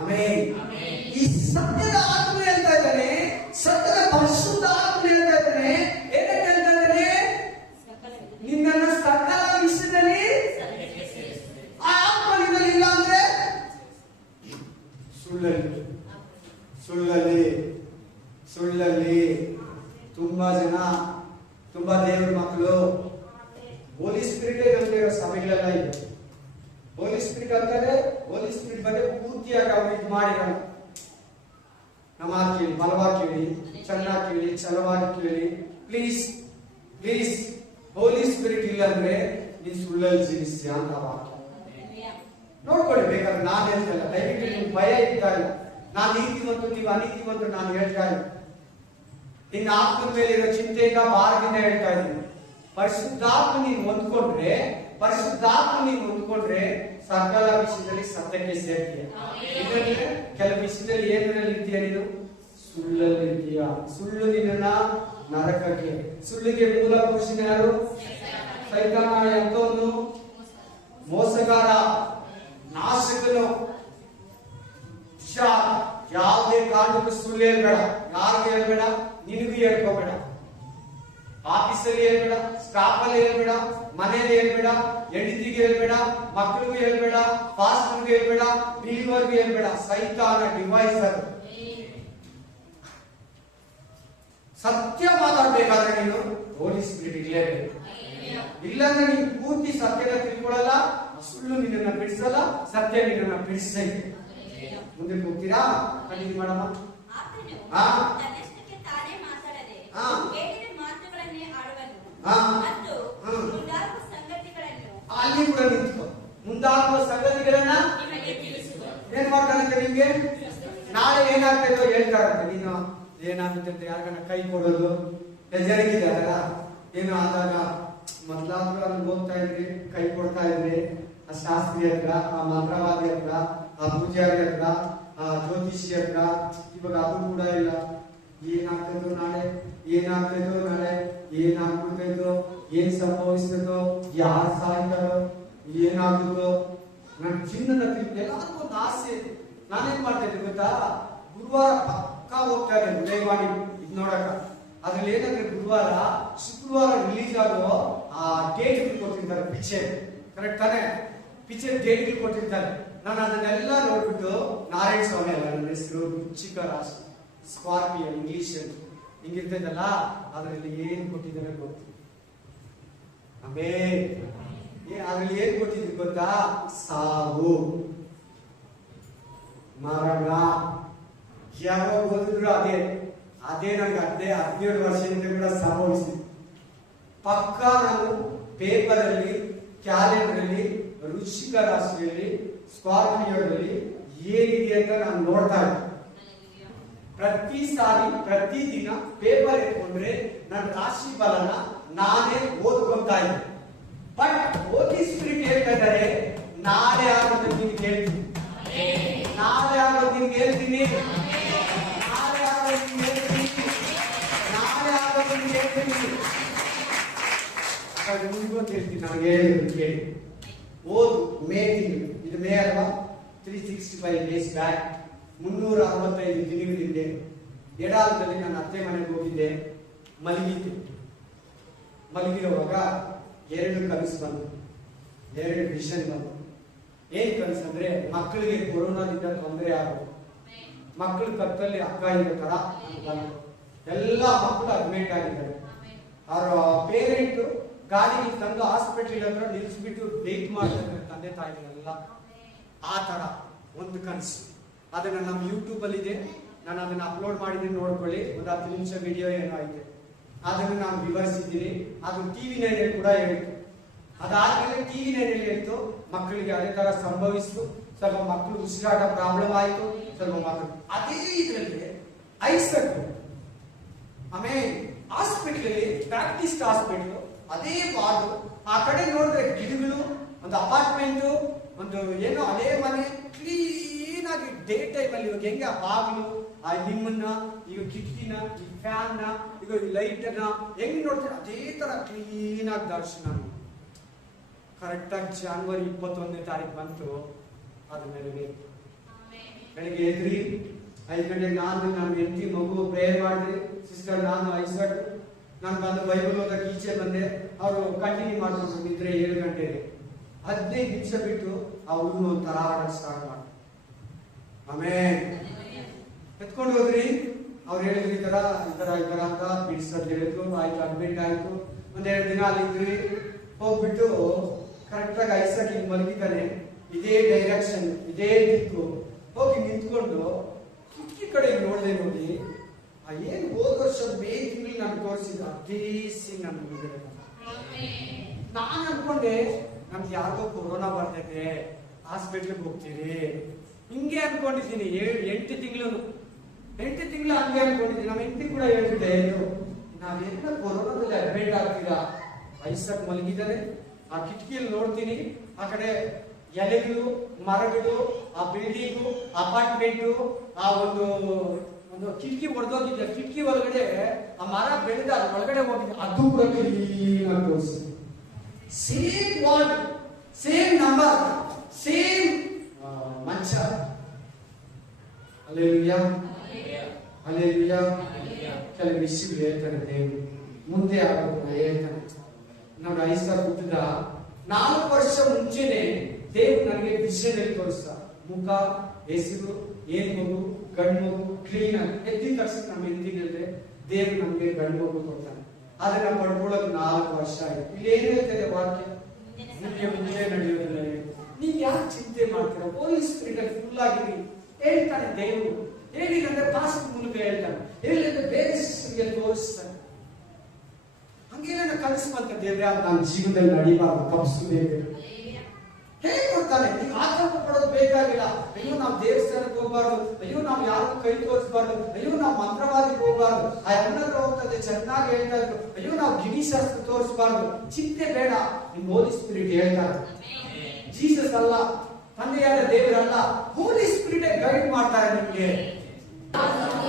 ಆಮೆನ್. ಈ ಸತ್ಯದ ಆತ್ಮ ಹೇಳ್ತಾ ಇದ್ದಾನೆ, ಸತ್ಯದ ಪರಿಶುದ್ಧ ಆತ್ಮ ಹೇಳ್ತಾ ಇದ್ದಾನೆ. ಏನಂತ ಹೇಳ್ತಾ ಇದ್ದಾನೆ? ನಿನ್ನನ್ನು ಸಕಲ ವಿಷಯದಲ್ಲಿ ಆ ಆತ್ಮ ನಿನ್ನಲ್ಲಿ ಇಲ್ಲ ಅಂದ್ರೆ ಸುಳ್ಳಲ್ಲಿ ತುಂಬಾ ಜನ, ತುಂಬಾ ದೇವರ ಮಕ್ಕಳು ಹೋಲಿ ಸ್ಪಿರಿಟ್ ನಮಗೆ ಸಭೆಗಳೆಲ್ಲ ಇದೆ. ಹೋಲಿ ಸ್ಪಿರಿಟ್ ಅಂತಾರೆ, ಹೋಲಿ ಸ್ಪಿರಿಟ್ ಬಗ್ಗೆ ಪೂರ್ತಿಯಾಗಿ ಅವ್ರು ಇದು ಮಾಡಿರಲ್ಲ. ನಮ್ಮ ಕೇಳಿ, ಬಲವಾಗಿ ಕೇಳಿ, ಚೆನ್ನಾಗಿ ಕೇಳಿ, ಚಲವಾಗಿ ಕೇಳಿ. ಪ್ಲೀಸ್ ಪ್ಲೀಸ್, ಹೋಲಿ ಸ್ಪಿರಿಟ್ ಇಲ್ಲ ಅಂದ್ರೆ ನೀನ್ ಸುಳ್ಳಲ್ಲಿ ಜೀವಿಸ್ತೀಯ ಅಂತ ವಾಕ್ಯ. ನೋಡ್ಕೊಳ್ಳಿ ಬೇಕಾದ್ರೆ. ನಾನು ಹೇಳ್ತಾ ಇಲ್ಲ, ದಯವಿಟ್ಟು ನಿಮ್ಗೆ ಭಯ ಇರ್ತಾ ಇಲ್ಲ. ನಾನು ನೀತಿವಂತ, ನೀವು ಅನೀತಿವಂತ ನಾನು ಹೇಳ್ತಾ ಇಲ್ಲ. ನಿನ್ನ ಆತ್ಮದ ಮೇಲೆ ಇರೋ ಚಿಂತೆಯಿಂದ ಭಾರದಿಂದ ಹೇಳ್ತಾ ಇದ್ದೀನಿ. ಪರಿಶುದ್ಧಾತ್ಮ ನೀನು ಹೊಂದ್ಕೊಂಡ್ರೆ ಸಕಲ ವಿಷಯದಲ್ಲಿ ಸತ್ಯಕ್ಕೆ ಸೇರ್ತೀಯ. ಇದರಲ್ಲಿ ಕೆಲವು ವಿಷಯದಲ್ಲಿ ಏನಲ್ಲಿ ಇರ್ತೀಯ ನೀನು? ಸುಳ್ಳಲ್ಲಿ ಇರ್ತೀಯ. ಸುಳ್ಳು ನಿನ್ನ ನರಕಕ್ಕೆ. ಸುಳ್ಳಿಗೆ ಮೂಲ ಪುರುಷನ ಯಾರು? ಸೈತಾನ. ಎಂತವನು? ಮೋಸಗಾರ, ನಾಶಕನು. ಯಾವುದೇ ಕಾರಣಕ್ಕೂ ಸುಳ್ಳು ಹೇಳ್ಬೇಡ. ಯಾರಿಗೂ ಹೇಳ್ಬೇಡ, ನಿನಗೂ ಹೇಳ್ಕೋಬೇಡ. ಆಫೀಸಲ್ಲಿ ಹೇಳ್ಬೇಡ, ಸ್ಟಾಫ್ ಅಲ್ಲಿ ಹೇಳ್ಬೇಡ, ಮನೆಯಲ್ಲಿ ಹೇಳ್ಬೇಡ, ಹೆಂಡತಿಗೆ ಹೇಳ್ಬೇಡ, ಮಕ್ಕಳಿಗೂ ಹೇಳ್ಬೇಡ, ಪಾಸ್ಟರ್ಗೆ ಹೇಳ್ಬೇಡ, ಬಿಲಿವರ್ಗೂ ಹೇಳ್ಬೇಡ. ಸೈತಾನ ಡಿವೈಸರ್. ಸತ್ಯ ಮಾತಾಡ್ಬೇಕಾದ್ರೆ ನೀನು ಹೋಲಿ ಸ್ಪಿರಿಟ್ ಇರಲೇಬೇಕು. ಇಲ್ಲಾಂದ್ರೆ ನೀನು ಪೂರ್ತಿ ಸತ್ಯನ ತಿಳ್ಕೊಳ್ಳಲ್ಲ, ಸುಳ್ಳು ನಿನ್ನನ್ನ ಬಿಡಿಸಲ್ಲ, ಸತ್ಯ ನಿನ್ನನ್ನ ಬಿಡಿಸೈತೆ. ಮುಂದೆ ಹೋಗ್ತೀರಾ? ಕಂಟಿನ್ಯೂ ಮಾಡಮ್ಮ. ಅಲ್ಲಿ ಕೂಡ ನಿಂತ್ಕೊ. ಮುಂದಾಗುವ ಸಂಗತಿಗಳನ್ನ ಏನ್ ಮಾಡ್ತಾರಂತೆ ನಿಮ್ಗೆ? ನಾಳೆ ಏನಾಗ್ತದೋ ಹೇಳ್ತಾರಂತೆ. ನೀನು ಏನಾಗುತ್ತೆ ಅಂತ ಯಾರಿಗನ್ನ ಕೈ ಕೊಡೋದು ಹೆಜ್ಜರಿಗಿದೆ ಅದಲ್ಲ. ಏನು ಆದಾಗ ಮೊದ್ಲಾದ್ರೂ ಅಲ್ಲಿ ಹೋಗ್ತಾ ಇದ್ರಿ, ಕೈ ಕೊಡ್ತಾ ಇದ್ರಿ, ಆ ಶಾಸ್ತ್ರಿ ಹತ್ರ, ಆ ಮಂತ್ರವಾದಿ ಹತ್ರ, ಆ ಪೂಜಾರಿ ಹತ್ರ, ಆ ಜ್ಯೋತಿಷಿ ಹತ್ರ. ಇವಾಗ ಅದು ಕೂಡ ಇಲ್ಲ. ಏನಾಗ್ತದೋ ನಾಳೆ, ಏನಾಗ್ಬಿಡ್ತೈತೋ, ಏನ್ ಸಂಭವಿಸ್ತದೋ, ಯಾರು ಸಾಯ್ತಾರೋ, ಏನಾಗುತ್ತೋ. ನನ್ ಚಿನ್ನದ ಎಲ್ಲದಕ್ಕೂ ಒಂದು ಆಸೆ. ನಾನೇನ್ ಮಾಡ್ತಾ ಇದ್ದೆ ಗೊತ್ತಾ? ಗುರುವಾರ ಪಕ್ಕಾ ಹೋಗ್ತಾ ಇದ್ದೆ ದಯಮಾಡಿ ಇದ್ ನೋಡಕ. ಅದ್ರಲ್ಲಿ ಏನಂದ್ರೆ ಗುರುವಾರ, ಶುಕ್ರವಾರ ರಿಲೀಸ್ ಆಗೋ ಆ ಡೇಟ್ ಕೊಟ್ಟಿರ್ತಾರೆ. ಪಿಕ್ಚರ್ ಕರೆಕ್ಟ್ ತಾನೆ? ಪಿಕ್ಚರ್ ಡೇಟ್ ಕೊಟ್ಟಿರ್ತಾರೆ. ನಾನು ಅದನ್ನೆಲ್ಲ ನೋಡ್ಬಿಟ್ಟು, ನಾರಾಯಣ ಸ್ವಾಮಿ ಅಲ್ಲ ನನ್ನ ಹೆಸರು, ಚಿಕ್ಕ ರಾಶಿ, ಸ್ಕಾರ್ಪಿಯೋ, ಇಂಗ್ಲಿಷ್ ಹಿಂಗಿರ್ತೈತಲ್ಲ, ಅದ್ರಲ್ಲಿ ಏನ್ ಕೊಟ್ಟಿದ್ದಾರೆ ಗೊತ್ತು? ಅದ್ರಲ್ಲಿ ಏನ್ ಕೊಟ್ಟಿದ್ರು ಗೊತ್ತಾ? ಸಾವು, ಮರಣ. ಯಾವಾಗ ಓದಿದ್ರು ಅದೇ ನನಗೆ 17 ವರ್ಷದಿಂದ ಕೂಡ ಸಂಭವಿಸಿದೆ. ಪಕ್ಕ ನಾನು ಪೇಪರ್ ಅಲ್ಲಿ, ಕ್ಯಾಲೆಂಡರ್ ಅಲ್ಲಿ, ವೃಶ್ಚಿಕ ರಾಶಿಯಲ್ಲಿ, ಸ್ಕಾರ್ಪಿಯೋದಲ್ಲಿ ಏನಿದೆ ಅಂತ ನಾನು ನೋಡ್ತಾ ಇದ್ದೆ. ಪ್ರತಿ ದಿನ ಪೇಪರ್ ಎತ್ಕೊಂಡ್ರೆ ನನ್ನ ರಾಶಿ ಫಲನ ನಾನೇ ಓದ್ಕೊಂತಾ ಇದ್ದೆ. ಬಟ್ ಹೋಲಿ ಸ್ಪಿರಿಟ್ ಹೇಳ್ತಾ ಇದ್ದಾರೆ, ನಾಳೆ ಆಗೋದು ನಿನ್ಗೆ ಹೇಳ್ತೀನಿ, ನಾಳೆ ಆಗೋದು ನಿನ್ಗೆ ಹೇಳ್ತೀನಿ, ನಾಳೆ ಆಗೋದು ನಿನ್ಗೆ ಹೇಳ್ತೀನಿ, ನಾಳೆ ಆಗೋದು ನಿನ್ಗೆ ಹೇಳ್ತೀನಿ. ನಿಮ್ಗೂ ಹೇಳ್ತೀನಿ, ನನಗೆ ಹೇಳಿದ್ರು ಕೇಳಿ. ಓದು. ಮೇ ತಿಂಗಳು, ಇದು ಮೇ ಅಲ್ವಾ? 365 ಡೇಸ್ ಬ್ಯಾಕ್, 365 ದಿನಗಳ ಹಿಂದೆ ಎಡಾಲದಲ್ಲಿ ನನ್ನ ಅತ್ತೆ ಮನೆಗೆ ಹೋಗಿದ್ದೆ. ಮಲಗಿರುವಾಗ 2 ಕನಸು ಬಂತು, 2 ವಿಷನ್ ಬಂತು. ಏನ್ ಕನಸು ಅಂದ್ರೆ, ಮಕ್ಕಳಿಗೆ ಕೊರೋನಾದಿಂದ ತೊಂದರೆ ಆಗೋದು, ಮಕ್ಕಳ ಕತ್ತಲ್ಲಿ ಅಕ್ಕ ಇರೋ ತರ ಬಂತು. ಎಲ್ಲ ಮಕ್ಕಳು ಅಡ್ಮಿಟ್ ಆಗಿದ್ದಾರೆ. ಅವರ ಪೇರೆಂಟ್ ಗಾಡಿಗೆ ತಂದು ಹಾಸ್ಪಿಟಲ್ ಹತ್ರ ನಿಲ್ಲಿಸ್ಬಿಟ್ಟು ವೇಟ್ ಮಾಡ್ತಾರೆ, ತಂದೆ ತಾಯಿಗಳೆಲ್ಲ. ಆ ತರ ಒಂದು ಕನಸು. ಅದನ್ನ ನಮ್ಮ ಯೂಟ್ಯೂಬ್ ಅಲ್ಲಿ ಇದೆ, ನಾನು ಅದನ್ನ ಅಪ್ಲೋಡ್ ಮಾಡಿದ್ದೀನಿ, ನೋಡ್ಕೊಳ್ಳಿ. ಒಂದು 10 ನಿಮಿಷ ವಿಡಿಯೋ ಏನೋ ಐತೆ, ಅದನ್ನು ನಾನು ವಿವರಿಸಿದ್ದೀನಿ. ಅದು TV9 ಕೂಡ ಹೇಳಿತ್ತು. ಅದಾದ್ಮೇಲೆ TV9 ಹೇಳ್ತು, ಮಕ್ಕಳಿಗೆ ಅದೇ ತರ ಸಂಭವಿಸಿತು. ಸ್ವಲ್ಪ ಮಕ್ಕಳು ಉಸಿರಾಟ ಪ್ರಾಬ್ಲಮ್ ಆಯ್ತು, ಸ್ವಲ್ಪ ಮಕ್ಕಳು ಅದೇ ಇದರಲ್ಲಿ ಐಸಕ್. ಆಮೇಲೆ ಹಾಸ್ಪಿಟಲ್, ಪ್ರಾಕ್ಟಿಸ್ಟ್ ಹಾಸ್ಪಿಟಲ್, ಅದೇ ವಾರ್ಡ್. ಆ ಕಡೆ ನೋಡಿದ್ರೆ ಗಿಡಗಳು, ಒಂದು ಅಪಾರ್ಟ್ಮೆಂಟ್, ಒಂದು ಏನೋ ಅದೇ ಮನೆ, ಕ್ಲೀನ್ ಆಗಿ ಡೇ ಟೈಮ್ ಅಲ್ಲಿ. ಇವಾಗ ಹೆಂಗೆ ಆ ಬಾಗಿಲು, ಆ ನಿಮ್ಮನ್ನ, ಈಗ ಕಿಟಕಿನ, ಈ ಫ್ಯಾನ್ ನ, ಈಗ ಲೈಟ್ ನ ಹೆಂಗ್ ನೋಡ್ತಾರೆ ಅದೇ ತರ ಕ್ಲೀನ್ ಆಗಿ ದರ್ಶನ. ಕರೆಕ್ಟ್ ಆಗಿ ಜನವರಿ 21ನೇ ತಾರೀಕು ಬಂತು. ಅದ್ರ ಮೇಲೆ ಬೆಳಿಗ್ಗೆ ಎದ್ರಿ 5 ಗಂಟೆಗೆ ನಾನು ಹೆಂಡತಿ ಮಗು ಪ್ರೇಯರ್ ಮಾಡಿದ್ರಿ. ಸಿಸ್ಟರ್ ನಾನು ಐಸಕ್ ನಾನು ಬಂದು ಬೈಬಲ್ ಓದಕ್ಕೆ ಈಚೆ ಬಂದೆ. ಅವರು ಕಂಟಿನ್ಯೂ ಮಾಡ್ಕೊಂಡು ನಿದ್ರೆ 7 ಗಂಟೆಗೆ. 15 ನಿಮಿಷ ಬಿಟ್ಟು ಆ ಹುಡುಗನು ಒಂಥರ ಆಡಕ್ಕೆ ಸ್ಟಾರ್ಟ್ ಮಾಡಿ. ಆಮೇಲೆ ಎತ್ಕೊಂಡು ಹೋದ್ರಿ. ಅವ್ರು ಹೇಳಿದ್ರು ಈ ತರ ಅಂತ ಬಿಡಿಸೋದು ಹೇಳಿದ್ರು. ಆಯ್ತು, ಅಡ್ಮಿಟ್ ಆಯ್ತು. 1-2 ದಿನ ಅಲ್ಲಿ ಇದ್ರಿ. ಹೋಗ್ಬಿಟ್ಟು ಕರೆಕ್ಟ್ ಆಗಿ ಐಸಕ್ ಹಿಂಗ್ ಮಲಗಿದ್ದಾನೆ, ಇದೇ ಡೈರೆಕ್ಷನ್, ಇದೇ ದಿಕ್ಕು. ಹೋಗಿ ನಿಂತ್ಕೊಂಡು ಕಿಟಕಿ ಕಡೆ ನೋಡ್ದೆ. ನೋಡಿ ಏನ್ ಹೋದ ವರ್ಷ ಮೇ ತಿಂಗಳು ನಾನು ತೋರಿಸಿದ ಅದೇ ಸೀನ್ ನಾನು ಮುಗಿದ್ರೆ. ನಾನು ಅನ್ಕೊಂಡೆ ನಮ್ಗೆ ಯಾರಿಗೋ ಕೊರೋನಾ ಬರ್ತೈತೆ, ಹಾಸ್ಪಿಟ್ಲಿಗೆ ಹೋಗ್ತೀರಿ ಹಿಂಗೆ ಅನ್ಕೊಂಡಿದ್ದೀನಿ. 8 ತಿಂಗಳು ಹಂಗೆ ಅನ್ಕೊಂಡಿದ್ದೀನಿ. ನಮ್ಮ ಹೆಂಡತಿ ಕೂಡ ಹೇಳಿದ್ದೆ, ನಾವೆಲ್ಲ ಕೊರೋನಾದಲ್ಲಿ ಅಡ್ಮಿಟ್ ಆಗ್ತೀರಾ, ಐಸಾಕ್ ಮಲಗಿದ್ದಾನೆ. ಆ ಕಿಟಕಿಯಲ್ಲಿ ನೋಡ್ತೀನಿ, ಆ ಕಡೆ ಎಲೆಗಳು, ಮರಗಳು, ಆ ಬಿಲ್ಡಿಂಗು, ಅಪಾರ್ಟ್ಮೆಂಟು, ಆ ಒಂದು ಕಿಟಕಿ ಹೊಡೆದೋಗಿದ್ದ. ಕಿಟಕಿ ಒಳಗಡೆ ಆ ಮರ ಬೆಳೆದ ಒಳಗಡೆ ಹೋಗಿದ್ದೆ. ಅದು ಕೂಡ ಕ್ಲೀನ್ ಆಗಿ ತೋರಿಸಿದೆ. Same ward, same number, same ಮಂಚ. Hallelujah, hallelujah. ಕೆಲವು ವಿಷಯಗಳು ಹೇಳ್ತಾರೆ ದೇವರು, ಮುಂದೆ ಆಗೋದನ್ನ ಹೇಳ್ತಾನೆ. ನೋಡಿ, ಐಸಾಕ್ ಹುಟ್ಟಿದ 4 ವರ್ಷ ಮುಂಚೆನೆ ದೇವ್ರು ನನಗೆ ವಿಷಯದಲ್ಲಿ ತೋರಿಸ್ತ. ಮುಖ, ಹೆಸರು, ಏನ್ ಮಗು, ಗಂಡು ಮಗು, ಕ್ಲೀನ್ ಆಗಿ ಎದ್ದಿದ ತಕ್ಷಣ ನಮ್ಮ ಹಿಂದಿಗೆ ದೇವ್ರು ನಮ್ಗೆ ಗಂಡು ಮಗು ಕೊಡ್ತಾನೆ. ಆದ್ರೆ ನಾವು ಪಡ್ಕೊಳ್ಳೋದು 4 ವರ್ಷ ಆಯ್ತು. ಇಲ್ಲಿ ಏನ್ ಹೇಳ್ತದೆ ವಾಕ್ಯ? ನಿಮಗೆ ಮುಂದೆ ನಡೆಯೋದಿಲ್ಲ. ನೀವ್ ಯಾಕೆ ಚಿಂತೆ ಮಾಡ್ತೀರಾ? ಹೋಲಿ ಸ್ಪಿರಿಟ್ ಅಲ್ಲಿ ಫುಲ್ ಆಗಿರಿ ಹೇಳ್ತಾನೆ ದೇವರು. ಹೇಳಿಲ್ಲಂದ್ರೆ ಪಾಸ್ಟ್ ಮೂಲಕ ಹೇಳ್ತಾನೆ, ಹೇಳಿಲ್ಲಂದ್ರೆ ಬೇರೆ ಶಿಷ್ಯರಿಗೆ ತೋರಿಸ್ತಾನೆ. ಹಂಗೇನ ಕಲಿಸುವಂತ ದೇವ್ರೆ ಅದು ನನ್ನ ಜೀವನದಲ್ಲಿ ನಡೀಬಾರ್ದು, ತಪ್ಪಿಸಬೇಕು ಹೇಗೆ ಕೊಡ್ತಾನೆ. ನೀವು ಆತಂಕ ಪಡೋದು ಬೇಕಾಗಿಲ್ಲ. ಅಯ್ಯೋ ನಾವು ದೇವಸ್ಥಾನಕ್ಕೆ ಹೋಗ್ಬಾರ್ದು, ಅಯ್ಯೋ ನಾವು ಯಾರು ಕೈ ತೋರಿಸಬಾರ್ದು, ಅಯ್ಯೋ ನಾವು ಮಂತ್ರವಾದಿಗೆ ಹೋಗ್ಬಾರ್ದು, ಆ ಅಣ್ಣತ್ರ ಹೋಗ್ತದೆ ಚೆನ್ನಾಗಿ ಹೇಳ್ತಾ ಇದ್ರು, ಅಯ್ಯೋ ನಾವು ಗಿಣಿಶಾಸ್ತ್ರ ತೋರಿಸಬಾರ್ದು. ಚಿಂತೆ ಬೇಡ, ನಿಮ್ ಹೋಲಿ ಸ್ಪಿರಿಟ್ ಹೇಳ್ತಾರೆ. ಜೀಸಸ್ ಅಲ್ಲ, ತಂದೆಯಾದ ದೇವರಲ್ಲ, ಹೋಲಿ ಸ್ಪಿರಿಟ್ ಗೈಡ್ ಮಾಡ್ತಾರೆ ನಿಮ್ಗೆ.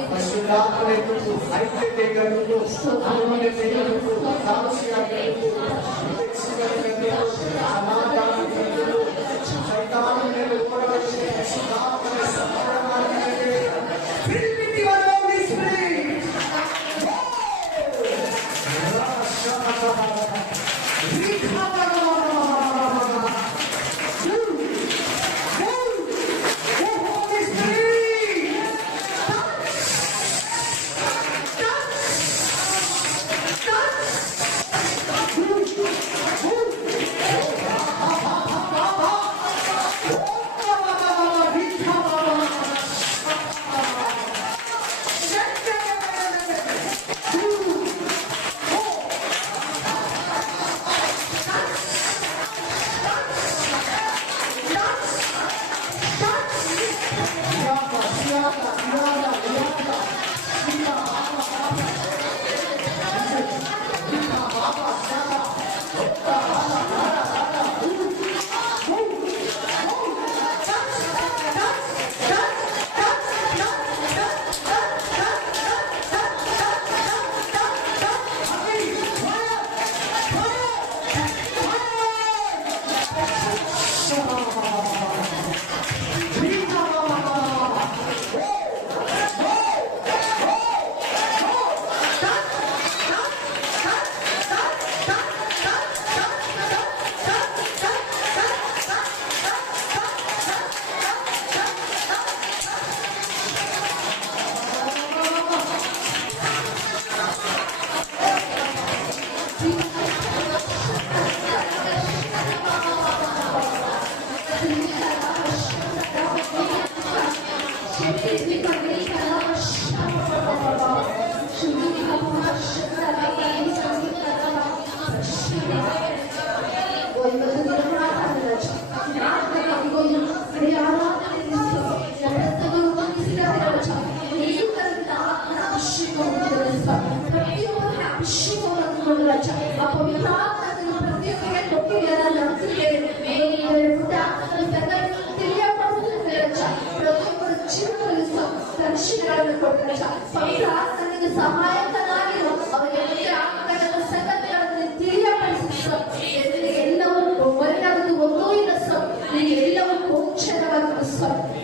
ಪರಿಶುದ್ಧಾತ್ಮನೇ ಕೊಟ್ಟು ಐಕ್ಯತೆ ಕಲಿತು, ಅನುಮತಿ ಕಲಿತು, ಸಾಕ್ಷಿಯಾಗಿ ಸಮಾಧಾನ ಕಲಿತು, ಸೈತಾನ ಮೇಲೆ ಹೋರಾಡಿ ಪರಿಶುದ್ಧಾತ್ಮನೇ ಸಹಾಯ ಮಾಡಿದರೆ ಬಿಡ್ಬಿಟ್ಟು ಹೋಲಿ ಸ್ಪಿರಿಟ್.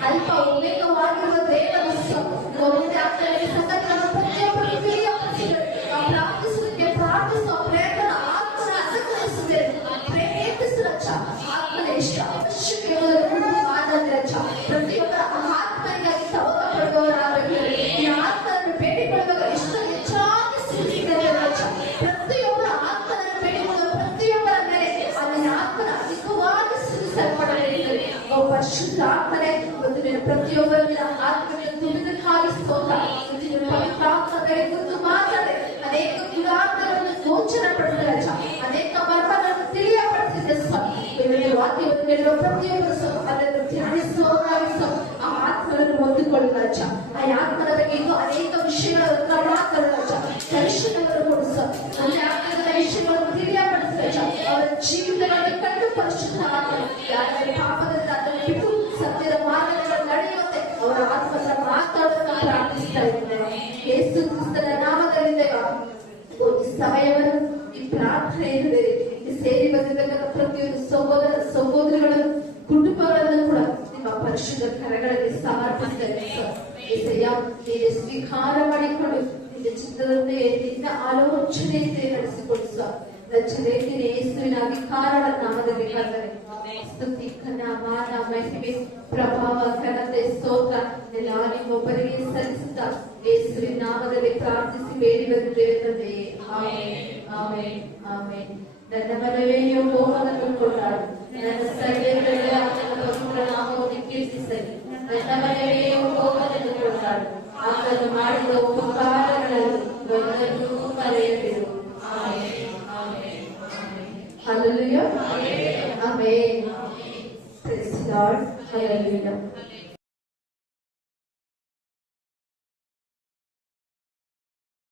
ಅಲ್ಪ ಉಲ್ಲೇಖವಾಗಿರುವ ದೇವರ ಪ್ರಾರ್ಥಿಸುವ ಪ್ರಯತ್ನ ಆತ್ಮನ ಅನುಗ್ರಹಿಸಿದೆ. ಪ್ರೇರೇಪಿಸಿರಚ್ಚ ಆತ್ಮನ ಎಷ್ಟು ಅವಶ್ಯಕತೆ ಮಾತಾಡಿರಚ್ಚ ಪ್ರತಿಯೊಬ್ಬರ ಆತ್ಮನಿಗಾಗಿ ತವಕ ಪಡುವವರಾಗಬೇಕು. ಈ ಆತ್ಮನನ್ನು ಬೇಡಿಕೊಳ್ಳುವಾಗ ಎಷ್ಟು ಹೆಚ್ಚಾಗಿ ಸ್ಥಿತಿಸಿದ್ದಾರೆ ಪ್ರತಿಯೊಬ್ಬರ ಆತ್ಮನನ್ನು ಬೇಡಿಕೊಳ್ಳುವ ಪ್ರತಿಯೊಬ್ಬರ ಮೇಲೆ ಅಲ್ಲಿನ ಆತ್ಮನ ಅಧಿಕವಾಗಿ ಸ್ಥಿತಿಸಲ್ಪಡಬೇಕು. ಪರಿಶುದ್ಧ ಆತ್ಮನೆ ಒಂದು ದಿನ ಪ್ರತಿಯೊಬ್ಬರ ಆತ್ಮಕ್ಕೆ ತುಂಬಿದಕ್ಕಾಗಿ ಸ್ತೋತ್ರ. ಪವಿತ್ರ ಆತ್ಮಗಳೇ ಕುರಿತು ಮಾತಾಡಿ ಅನೇಕ ದುರಾತ್ಮಗಳನ್ನು ಗೋಚರಪಡಿಸಿದ ಅನೇಕ ಮರ್ಮಗಳನ್ನು ತಿಳಿಯಪಡಿಸಿದ ವಾಕ್ಯವನ್ನು ಪ್ರತಿಯೊಬ್ಬರು ಅದನ್ನು ಧ್ಯಾನಿಸುವ ಆ ಆತ್ಮನನ್ನು ಹೊಂದಿಕೊಳ್ಳುವ ಆ ಆತ್ಮನ ಬಗ್ಗೆ ಇದು ಅನೇಕ ವಿಷಯಗಳನ್ನು ಮಾತಾಡುವ ದರ್ಶನವನ್ನು ಕೊಡಿಸ ಅಲ್ಲಿ ಆತ್ಮದ ವಿಷಯಗಳನ್ನು ತಿಳಿಯಪಡಿಸಿದ ನೀನು ಸ್ವೀಕಾರ ಮಾಡಿಕೊಂಡು ನಿನ್ನ ಚಿತ್ತದಂತೆ ನಿನ್ನ ಆಲೋಚನೆಯಂತೆ ನಡೆಸಿಕೊಳ್ಳು ಸ್ವಾಮಿ. ರಚನೆಯ ಯೇಸುವಿನ ಅಧಿಕಾರಗಳ ನಾಮದಲ್ಲಿ ಕರ್ತನೆ ಸ್ತುತಿ ಘನ ಮಾನ ಮಹಿಮೆ ಪ್ರಭಾವ ಘನತೆ ಸ್ತೋತ್ರ ಎಲ್ಲ ನಿಮ್ಮೊಬ್ಬರಿಗೆ ಸಲ್ಲಿಸುತ್ತಾ ಯೇಸುವಿನ ನಾಮದಲ್ಲಿ ಪ್ರಾರ್ಥಿಸಿ ಬೇಡಿ ಬಂದಿದ್ದೇವೆ ತಂದೆಯೇ. Amen amen amen. ನನ್ನ ಮನವೇ ನೀವು ಹೋಮವನ್ನು ಕೊಂಡಾಡು, ನನ್ನ ಸೈನ್ಯಗಳಲ್ಲಿ ಆತನ ಪವಿತ್ರ ನಾಮವನ್ನು ಕೀರ್ತಿಸಲಿ. ನನ್ನ ಮನವೇ ನೀವು ಹೋಮವನ್ನು ಕೊಂಡಾಡು, ಆತನು ಮಾಡಿದ ಉಪಕಾರಗಳಲ್ಲಿ ಒಂದನ್ನೂ ಮರೆಯದಿರು. Amen amen amen. Hallelujah. Amen. Praise the Lord. Hallelujah.